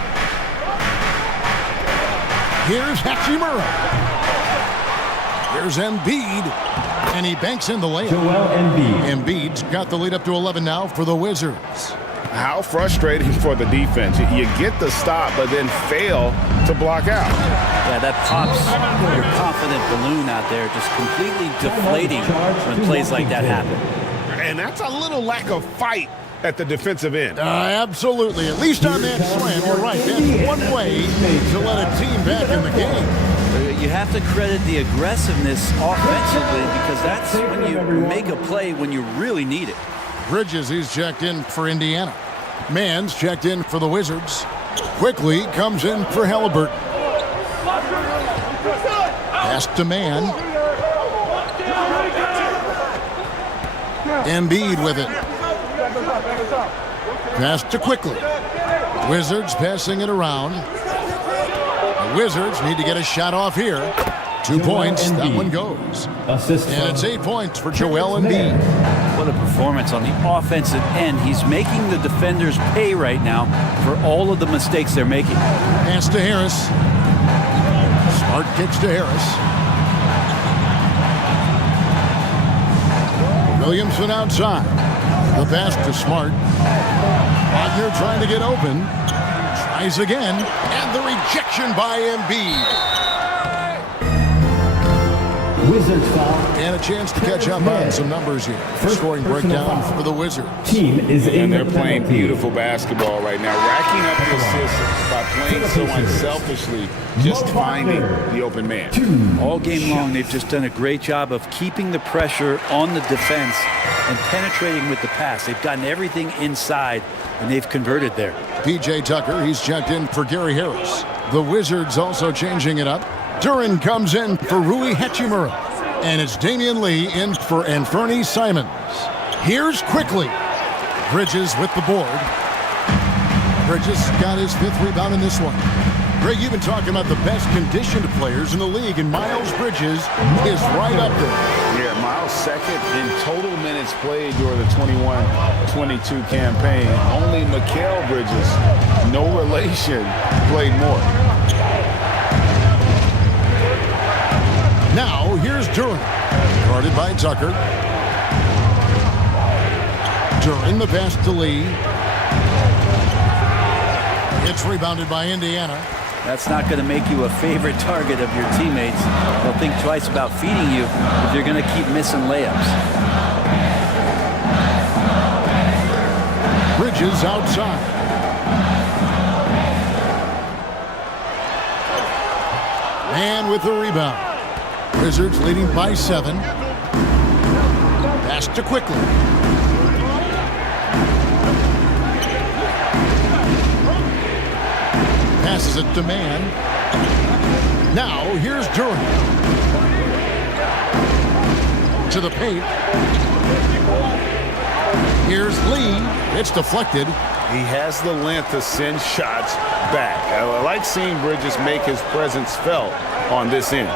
Here's Hachimura. Here's Embiid. And he banks in the layup. Joel Embiid. Embiid's got the lead up to 11 now for the Wizards. How frustrating for the defense. You get the stop, but then fail to block out. Yeah, that pops your confident balloon out there, just completely deflating when plays like that happen. And that's a little lack of fight at the defensive end. Absolutely. At least on that slam, you're right. That's one way to let a team back in the game. You have to credit the aggressiveness offensively, because that's when you make a play when you really need it. Bridges, he's checked in for Indiana. Mann's checked in for the Wizards. Quickly comes in for Halliburton. Pass to Mann. Embiid with it. Pass to Quickly. Wizards passing it around. The Wizards need to get a shot off here. 2 points. That one goes. And it's 8 points for Joel Embiid. What a performance on the offensive end. He's making the defenders pay right now for all of the mistakes they're making. Pass to Harris. Smart kicks to Harris. Williamson outside. The pass to Smart. Wagner trying to get open. Tries again. And the rejection by Embiid. Wizards foul. And a chance to catch up on some numbers here. Scoring breakdown for the Wizards. Team is in. And they're playing beautiful basketball right now, racking up the assists by playing so unselfishly, just finding the open man. All game long, they've just done a great job of keeping the pressure on the defense and penetrating with the pass. They've gotten everything inside, and they've converted there. PJ Tucker, he's checked in for Gary Harris. The Wizards also changing it up. Duran comes in for Rui Hachimura. And it's Damian Lee in for Anferny Simons. Here's Quickly. Bridges with the board. Bridges got his 5th rebound in this one. Greg, you've been talking about the best conditioned players in the league, and Miles Bridges is right up there. Yeah, Miles second in total minutes played during the 21-22 campaign. Only Mikal Bridges, no relation, played more. Now, here's Duran. Guarded by Tucker. Duran, the pass to Lee. It's rebounded by Indiana. That's not going to make you a favorite target of your teammates. They'll think twice about feeding you if you're going to keep missing layups. Bridges outside. And with the rebound. Wizards leading by 7. Pass to Quickly. Passes it to Mann. Now here's Duran. To the paint. Here's Lee. It's deflected. He has the length to send shots back. I like seeing Bridges make his presence felt on this end.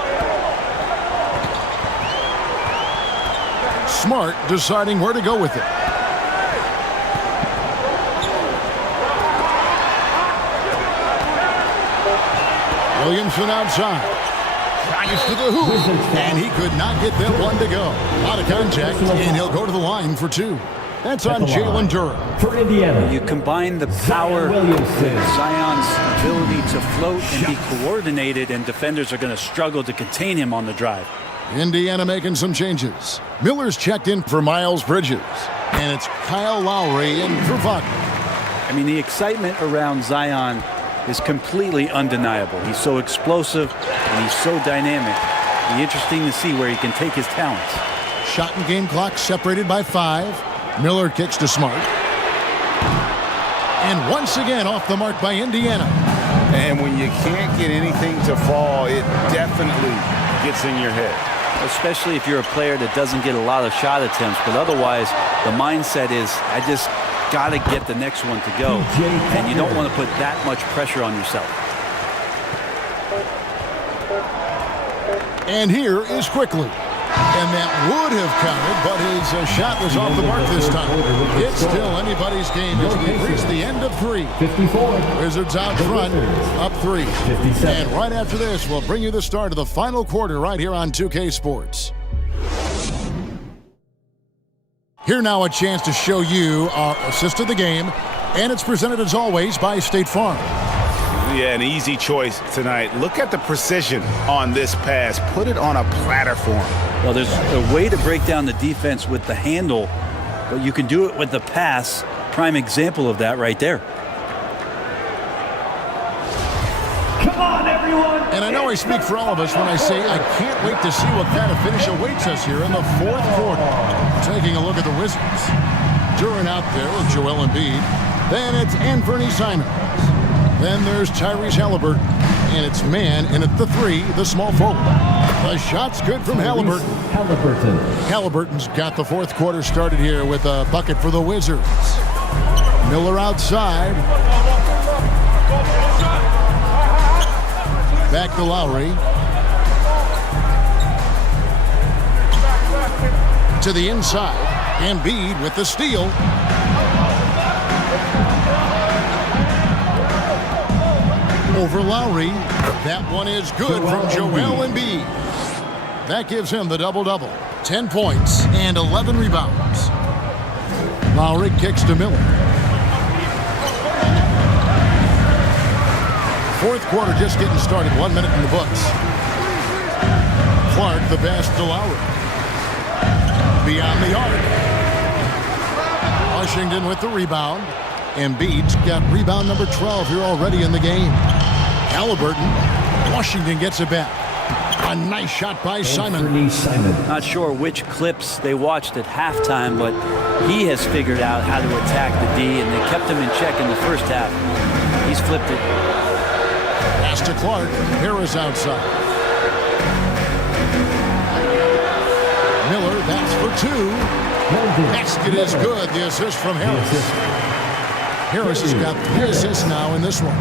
Smart deciding where to go with it. Williamson outside. Drives to the hoop, and he could not get that one to go. Out of contact, and he'll go to the line for 2. That's on Jalen Durham. For Indiana. You combine the power with Zion's ability to float and be coordinated, and defenders are going to struggle to contain him on the drive. Indiana making some changes. Miller's checked in for Miles Bridges, and it's Kyle Lowry in for Wagner. I mean, the excitement around Zion is completely undeniable. He's so explosive and he's so dynamic. It'll be interesting to see where he can take his talents. Shot and game clock separated by 5. Miller kicks to Smart. And once again off the mark by Indiana. And when you can't get anything to fall, it definitely gets in your head. Especially if you're a player that doesn't get a lot of shot attempts, but otherwise the mindset is, I just got to get the next one to go, and you don't want to put that much pressure on yourself. And here is Quickly. And that would have counted, but his shot was off the mark this time. It's still anybody's game as we reach the end of 3. 54. Wizards out front, up 3. And right after this, we'll bring you the start of the final quarter right here on 2K Sports. Here now a chance to show you our assist of the game, and it's presented as always by State Farm. Yeah, an easy choice tonight. Look at the precision on this pass. Put it on a platter for him. Well, there's a way to break down the defense with the handle, but you can do it with the pass. Prime example of that right there. Come on, everyone! And I know I speak for all of us when I say I can't wait to see what kind of finish awaits us here in the 4th quarter. Taking a look at the Wizards. Duran out there with Joel Embiid. Then it's Anthony Simons. Then there's Tyrese Halliburton. And it's Mann in at the 3, the small forward. The shot's good from Halliburton. Halliburton's got the 4th quarter started here with a bucket for the Wizards. Miller outside. Back to Lowry. To the inside. Embiid with the steal. Over Lowry. That one is good from Joel Embiid. That gives him the double-double. 10 points and 11 rebounds. Lowry kicks to Miller. 4th quarter just getting started. 1 minute in the books. Clark the pass to Lowry. Beyond the arc. Washington with the rebound. Embiid's got rebound number 12 here already in the game. Halliburton. Washington gets it back. A nice shot by Simon. Not sure which clips they watched at halftime, but he has figured out how to attack the D, and they kept him in check in the first half. He's flipped it. Pass to Clark. Harris outside. Miller, that's for 2. Basket is good. The assist from Harris. Harris has got 3 assists now in this one.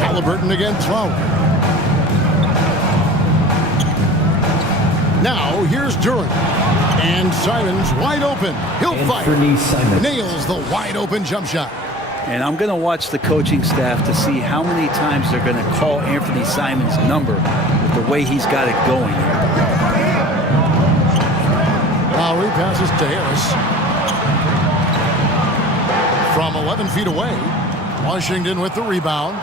Halliburton against Lowry. Now here's Duran. And Simons wide open. He'll fire. Nails the wide open jump shot. And I'm going to watch the coaching staff to see how many times they're going to call Anthony Simons' number with the way he's got it going. Lowry passes to Harris. From 11 feet away. Washington with the rebound.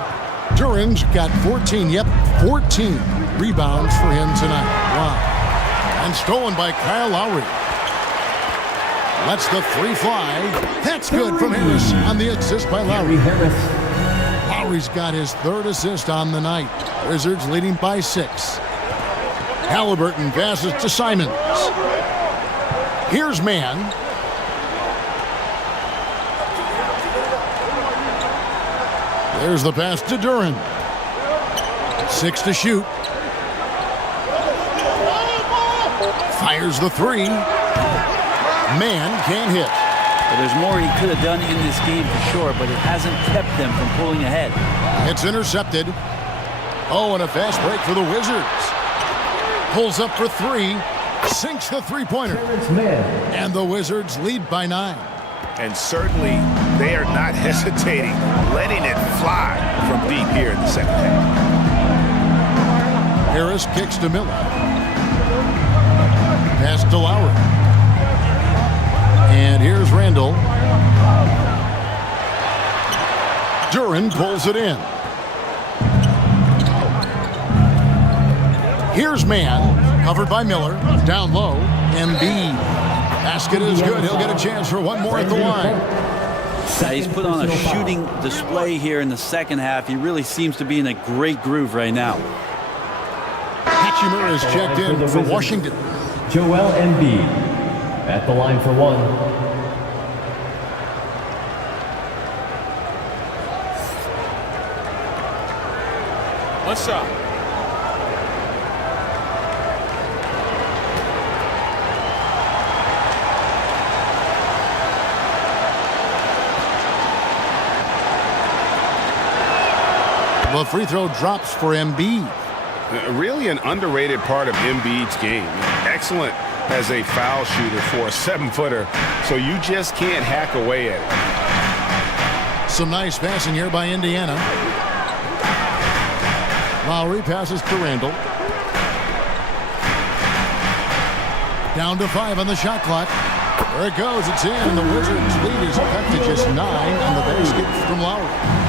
Duran's got 14. Yep, 14 rebounds for him tonight. Wow. And stolen by Kyle Lowry. Lets the 3 fly. That's good from Harris on the assist by Lowry. Lowry's got his 3rd assist on the night. Wizards leading by 6. Halliburton passes to Simons. Here's Mann. There's the pass to Duran. 6 to shoot. Fires the 3. Mann can't hit. Well, there's more he could have done in this game for sure, but it hasn't kept them from pulling ahead. It's intercepted. Oh, and a fast break for the Wizards. Pulls up for 3. Sinks the 3-pointer. And the Wizards lead by 9. And certainly they are not hesitating, letting it fly from deep here in the second half. Harris kicks to Miller. Pass to Lowry. And here's Randall. Duran pulls it in. Here's Mann, covered by Miller, down low. Embiid. Basket is good. He'll get a chance for one more at the line. He's put on a shooting display here in the second half. He really seems to be in a great groove right now. Hachimura is checked in for Washington. Joel Embiid at the line for one. One shot. The free throw drops for Embiid. Really an underrated part of Embiid's game. Excellent as a foul shooter for a 7-footer, so you just can't hack away at it. Some nice passing here by Indiana. Lowry passes to Randall. Down to 5 on the shot clock. There it goes. It's in. The Wizards lead is cut to just 9 on the basket from Lowry.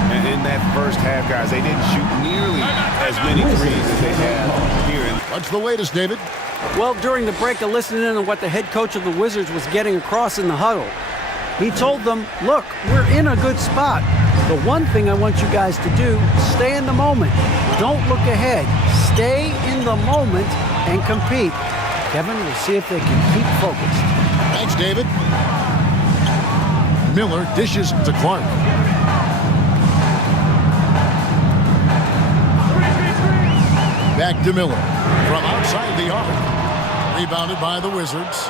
And in that first half, guys, they didn't shoot nearly as many threes as they have here. What's the latest, David? Well, during the break, I listened in on what the head coach of the Wizards was getting across in the huddle. He told them, look, we're in a good spot. The one thing I want you guys to do, stay in the moment. Don't look ahead. Stay in the moment and compete. Kevin, we'll see if they can keep focused. Thanks, David. Miller dishes to Clark. Back to Miller from outside the arc. Rebounded by the Wizards.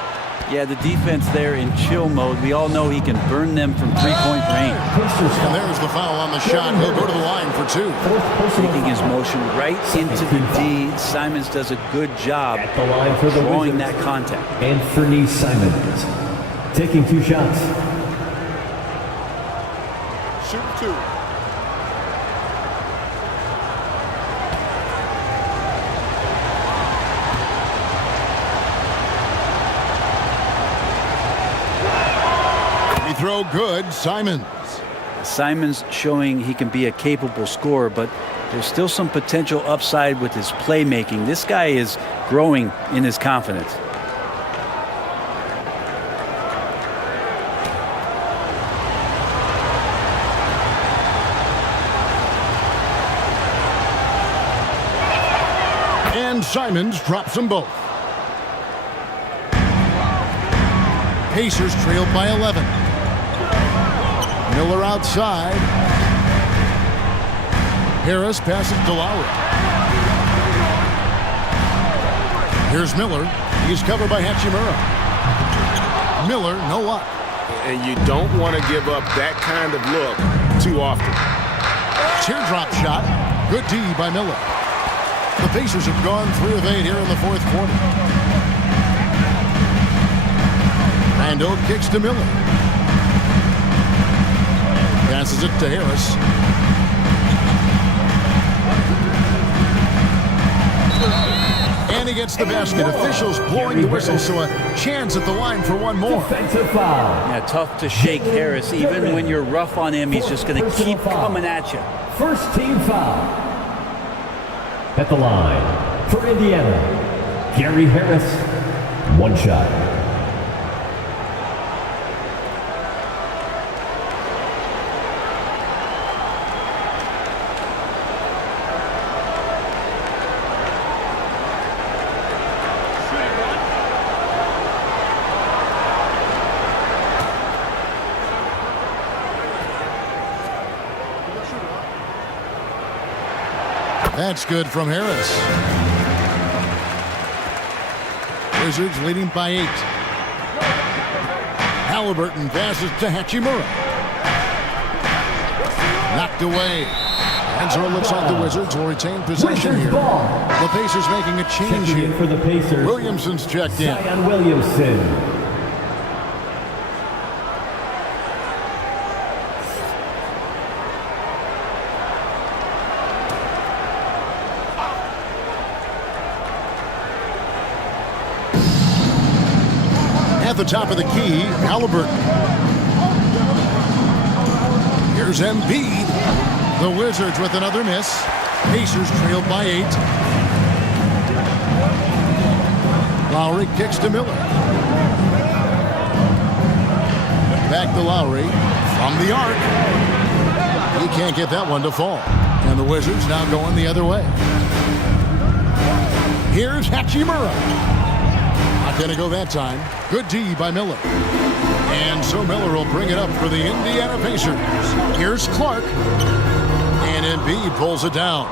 Yeah, the defense there in chill mode. We all know he can burn them from three-point range. And there's the foul on the shot. He'll go to the line for 2. Taking his motion right into the D. Simons does a good job At the line for the drawing Wizards. that contact. Anthony Simons taking 2 shots. Shoot 2. Throw good, Simons. Simons showing he can be a capable scorer, but there's still some potential upside with his playmaking. This guy is growing in his confidence. And Simons drops them both. Pacers trailed by 11. Miller outside. Harris passes to Lowry. Here's Miller. He's covered by Hachimura. Miller, no luck. And you don't want to give up that kind of look too often. Teardrop shot. Good D by Miller. The Pacers have gone 3 of 8 here in the fourth quarter. Randall kicks to Miller. Passes it to Harris. And he gets the basket. Officials blowing the whistle, so a chance at the line for one more. Defensive foul. Yeah, tough to shake Harris. Even when you're rough on him, he's just going to keep coming at you. First team foul. At the line for Indiana, Gary Harris. 1 shot. That's good from Harris. Wizards leading by 8. Halliburton passes to Hachimura. Knocked away. And so it looks like the Wizards will retain possession here. The Pacers making a change here. For the Pacers, Williamson's checked in. Zion Williamson. the top of the key, Halliburton. Here's Embiid. The Wizards with another miss. Pacers trailed by 8. Lowry kicks to Miller. Back to Lowry from the arc. He can't get that one to fall. And the Wizards now going the other way. Here's Hachimura. Not going to go that time. Good D by Miller. And so Miller will bring it up for the Indiana Pacers. Here's Clark. And Embiid pulls it down.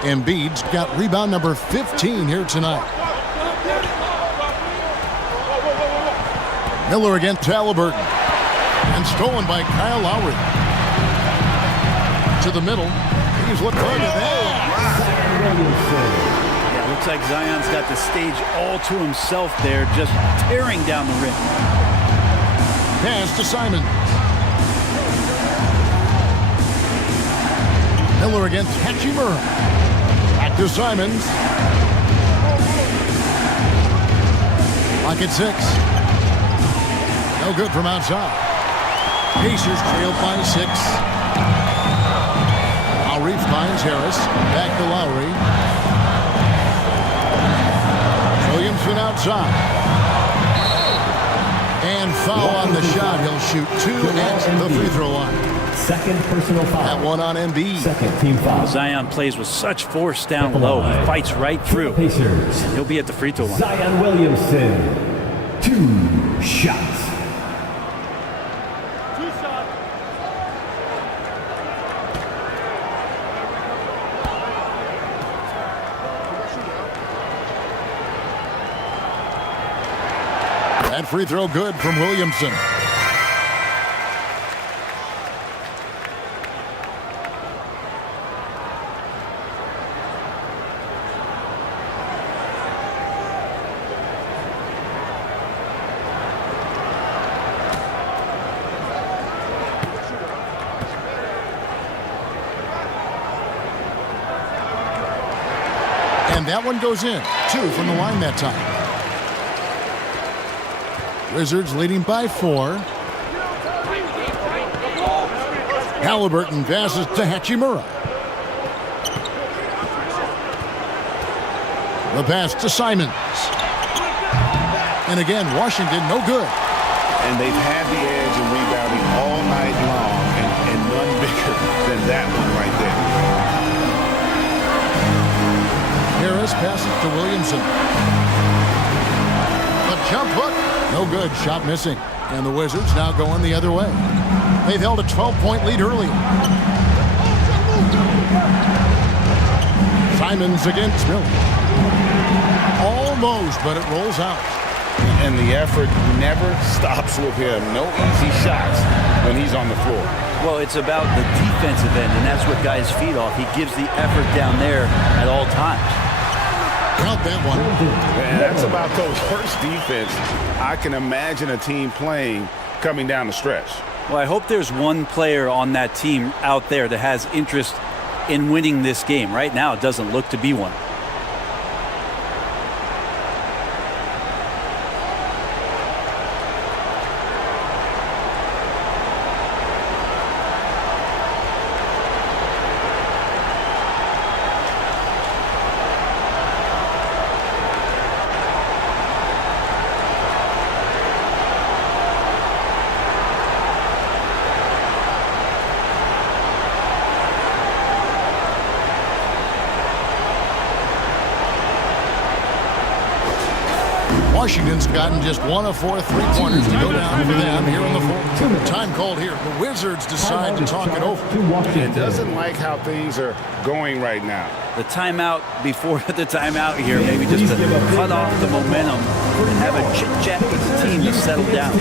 Embiid's got rebound number 15 here tonight. Miller against Halliburton. And stolen by Kyle Lowry. To the middle. He's looking good at that. Yeah, looks like Zion's got the stage all to himself there, just tearing down the rim. Pass to Simon. Miller against Hachimura. Back to Simons. Lock at 6. No good from outside. Pacers trailed by 6. Lowry finds Harris. Back to Lowry. Williamson outside. And foul on the shot. He'll shoot 2 at the free throw line. Second personal foul. That one on Embiid. Second team foul. Zion plays with such force down low. He fights right through. Pacers. He'll be at the free throw line. Zion Williamson. 2 shots. That free throw good from Williamson. And that one goes in. 2 from the line that time. Wizards leading by 4. Halliburton passes to Hachimura. The pass to Simons. And again, Washington no good. And they've had the edge in rebounding all night long, and none bigger than that one right there. Harris passes to Williamson. The jump hook. No good. Shot missing. And the Wizards now going the other way. They've held a 12-point lead early. Simons against Miller. Almost, but it rolls out. And the effort never stops with him. No easy shots when he's on the floor. Well, it's about the defensive end, and that's what guys feed off. He gives the effort down there at all times. Count that one. And that's about the worst defense I can imagine a team playing coming down the stretch. Well, I hope there's one player on that team out there that has interest in winning this game. Right now, it doesn't look to be one. Washington's gotten just 1 of 4 3-pointers to go down for them here in the fourth. Time called here. The Wizards decide to talk it over. It doesn't like how things are going right now. The timeout before the timeout here, maybe just to cut off the momentum and have a chit-chat with the team to settle down.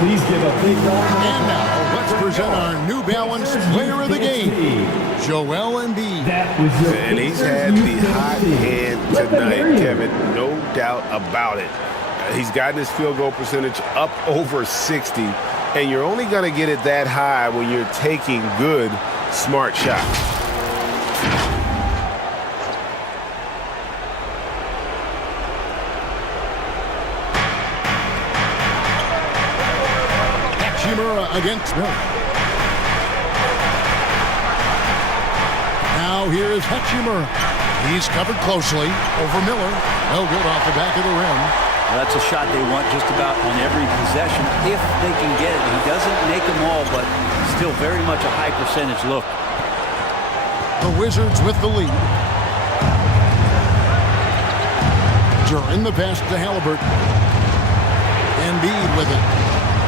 Please give a big round. And now, let's present our New Balance player of the game, Joel Embiid. And he's had the hot hand tonight, Kevin. No doubt about it. He's gotten his field goal percentage up over 60, and you're only going to get it that high when you're taking good, smart shots. Against Miller. Now here is Hachimura. He's covered closely over Miller. No good off the back of the rim. Well, that's a shot they want just about on every possession if they can get it. He doesn't make them all, but still very much a high percentage look. The Wizards with the lead. During the pass to Halliburton. Embiid with it.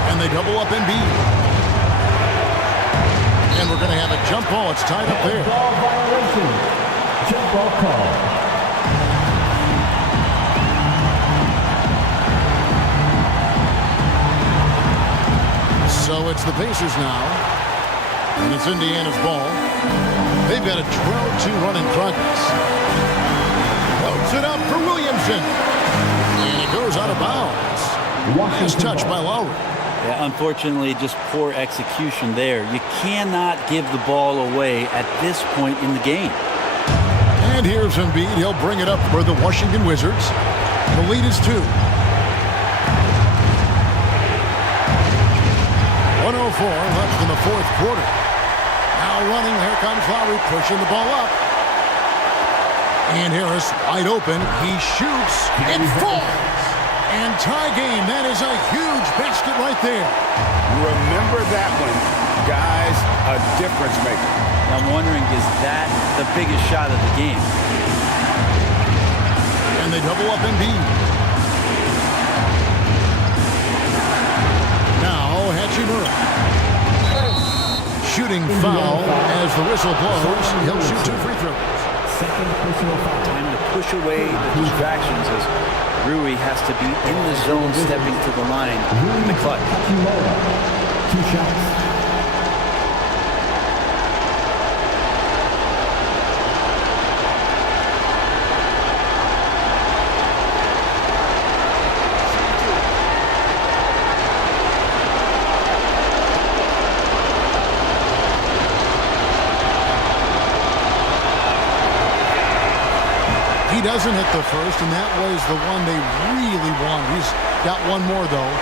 And they double up Embiid. And we're going to have a jump ball. It's tied up there. Ball violation. Jump ball call. So it's the Pacers now. And it's Indiana's ball. They've got a 12-2 run in progress. Floats it up for Williamson. And it goes out of bounds. Last touch by Lowry. Yeah, unfortunately, just poor execution there. You cannot give the ball away at this point in the game. And here's Embiid. He'll bring it up for the Washington Wizards. The lead is 2. 1:04 left in the fourth quarter. Now running. Here comes Lowry pushing the ball up. And Harris wide open. He shoots. It falls. And tie game. That is a huge basket right there. Remember that one, guys, a difference maker. I'm wondering, is that the biggest shot of the game? And they double up Embiid. Now Hachimura. Shooting foul as the whistle blows. He'll shoot 2 free throws. Second personal foul. Time to push away the distractions as Rui has to be in the zone, stepping to the line in the clutch. 2 shots. He doesn't hit the first, and that was the one they really wanted. He's got one more, though.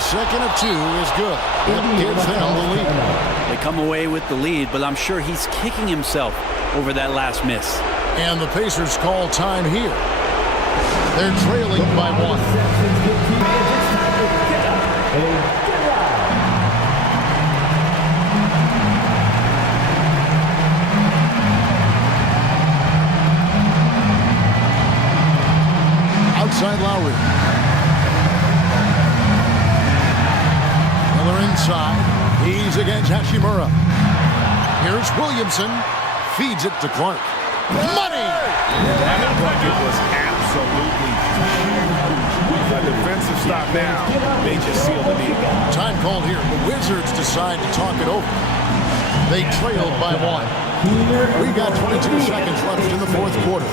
Second of 2 is good. That gives them the lead. They come away with the lead, but I'm sure he's kicking himself over that last miss. And the Pacers call time here. They're trailing by 1. Outside Lowry. Inside. He's against Hachimura. Here's Williamson. Feeds it to Clark. Money! That bucket was absolutely huge. A defensive stop now. They just sealed the deal. Time called here. The Wizards decide to talk it over. They trailed by 1. We got 22 seconds left in the fourth quarter.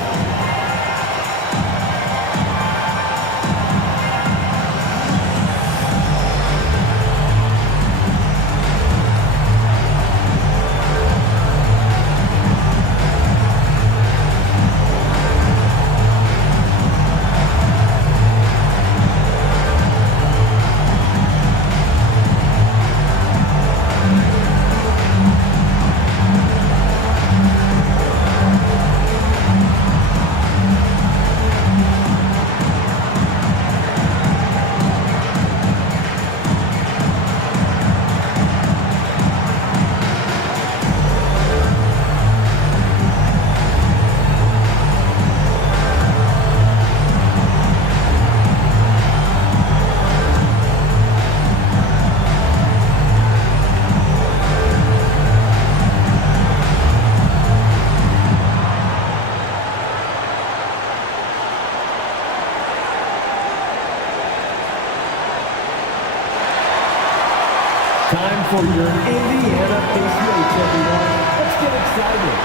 for your Indiana Pacemates, everyone. Let's get excited.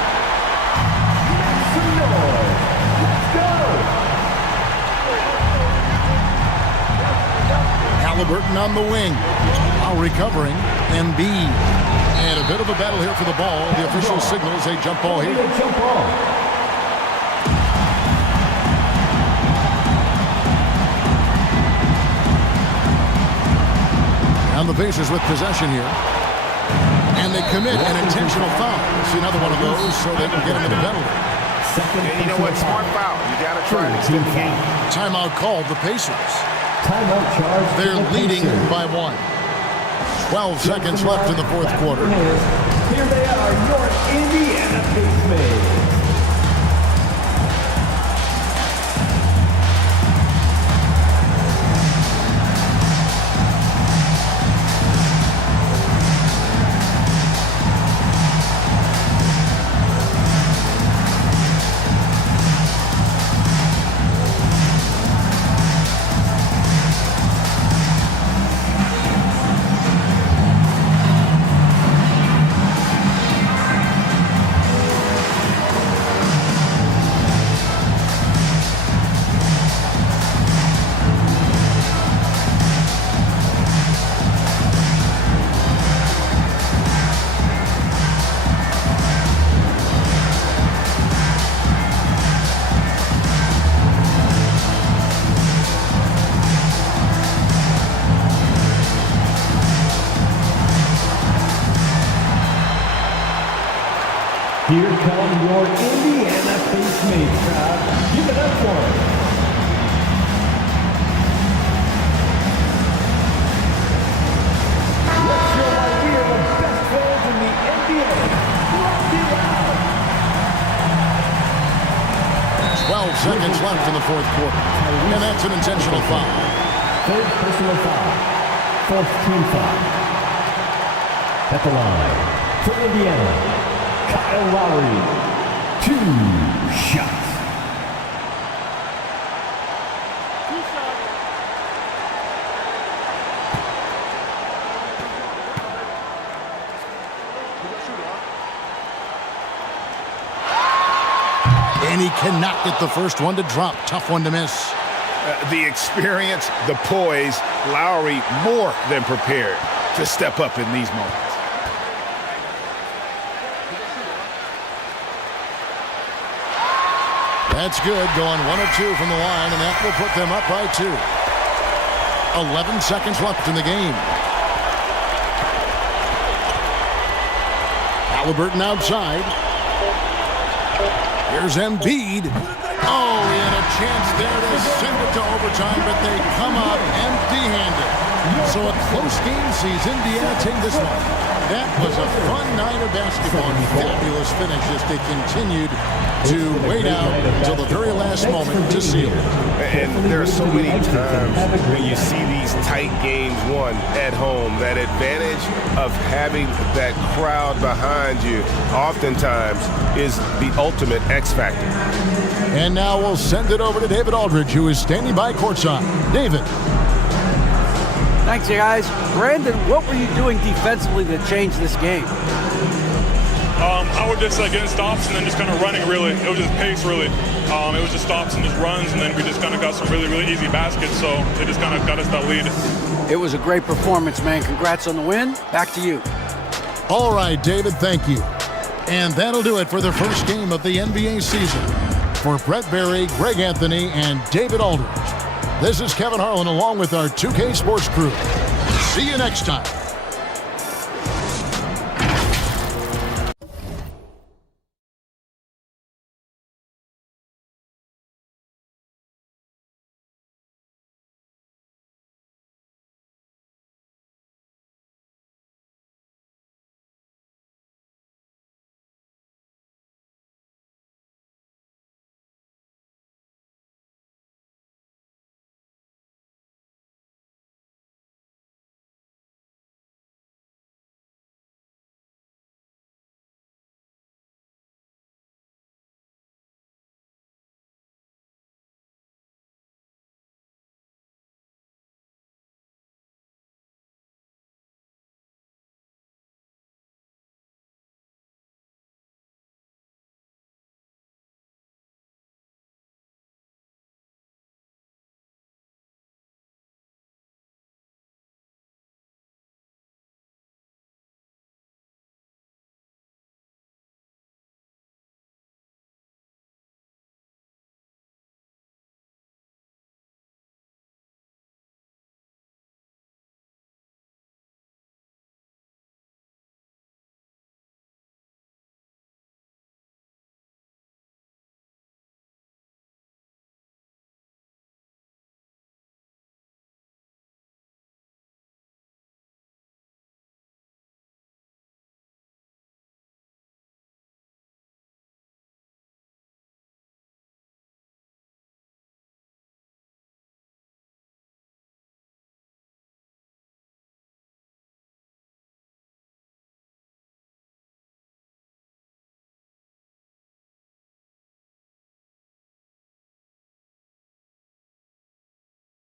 Make some noise. Let's go. Halliburton on the wing. Now recovering. Embiid. And a bit of a battle here for the ball. The official signals a jump ball here. Jump ball. And the Pacers with possession here. And they commit an intentional foul. See another one of those so they can get him in the penalty. And you know what? Smart foul. You got to try to extend the game. Timeout called the Pacers. Timeout charge. They're leading by 1. 12 seconds left in the fourth quarter. Here they are, your Indiana Pacemates. Here come your Indiana Pacemates crowd. Give it up for them. Let's show why we are the best fans in the NBA. Rock it out. 12 seconds left in the fourth quarter. And that's an intentional foul. Third personal foul. Fourth team foul. At the line for Indiana, Kyle Lowry, 2 shots. And he cannot get the first one to drop. Tough one to miss. The experience, the poise, Lowry more than prepared to step up in these moments. That's good, going 1 of 2 from the line, and that will put them up by 2. 11 seconds left in the game. Halliburton outside. Here's Embiid. Oh, he had a chance there to send it to overtime, but they come out empty-handed. So a close game sees Indiana take this one. That was a fun night of basketball and fabulous finish as they continued to wait out until the very last moment to seal it. And there are so many times when you see these tight games won at home, that advantage of having that crowd behind you oftentimes is the ultimate X factor. And now we'll send it over to David Aldridge, who is standing by courtside. David. Thanks, you guys. Brandon, what were you doing defensively to change this game? I would just getting stops and then just kind of running, really. It was just pace, really. It was just stops and just runs, and then we just kind of got some really, really easy baskets, so it just kind of got us that lead. It was a great performance, man. Congrats on the win. Back to you. All right, David, thank you. And that'll do it for the first game of the NBA season. For Brett Berry, Greg Anthony, and David Aldridge, this is Kevin Harlan along with our 2K Sports crew. See you next time.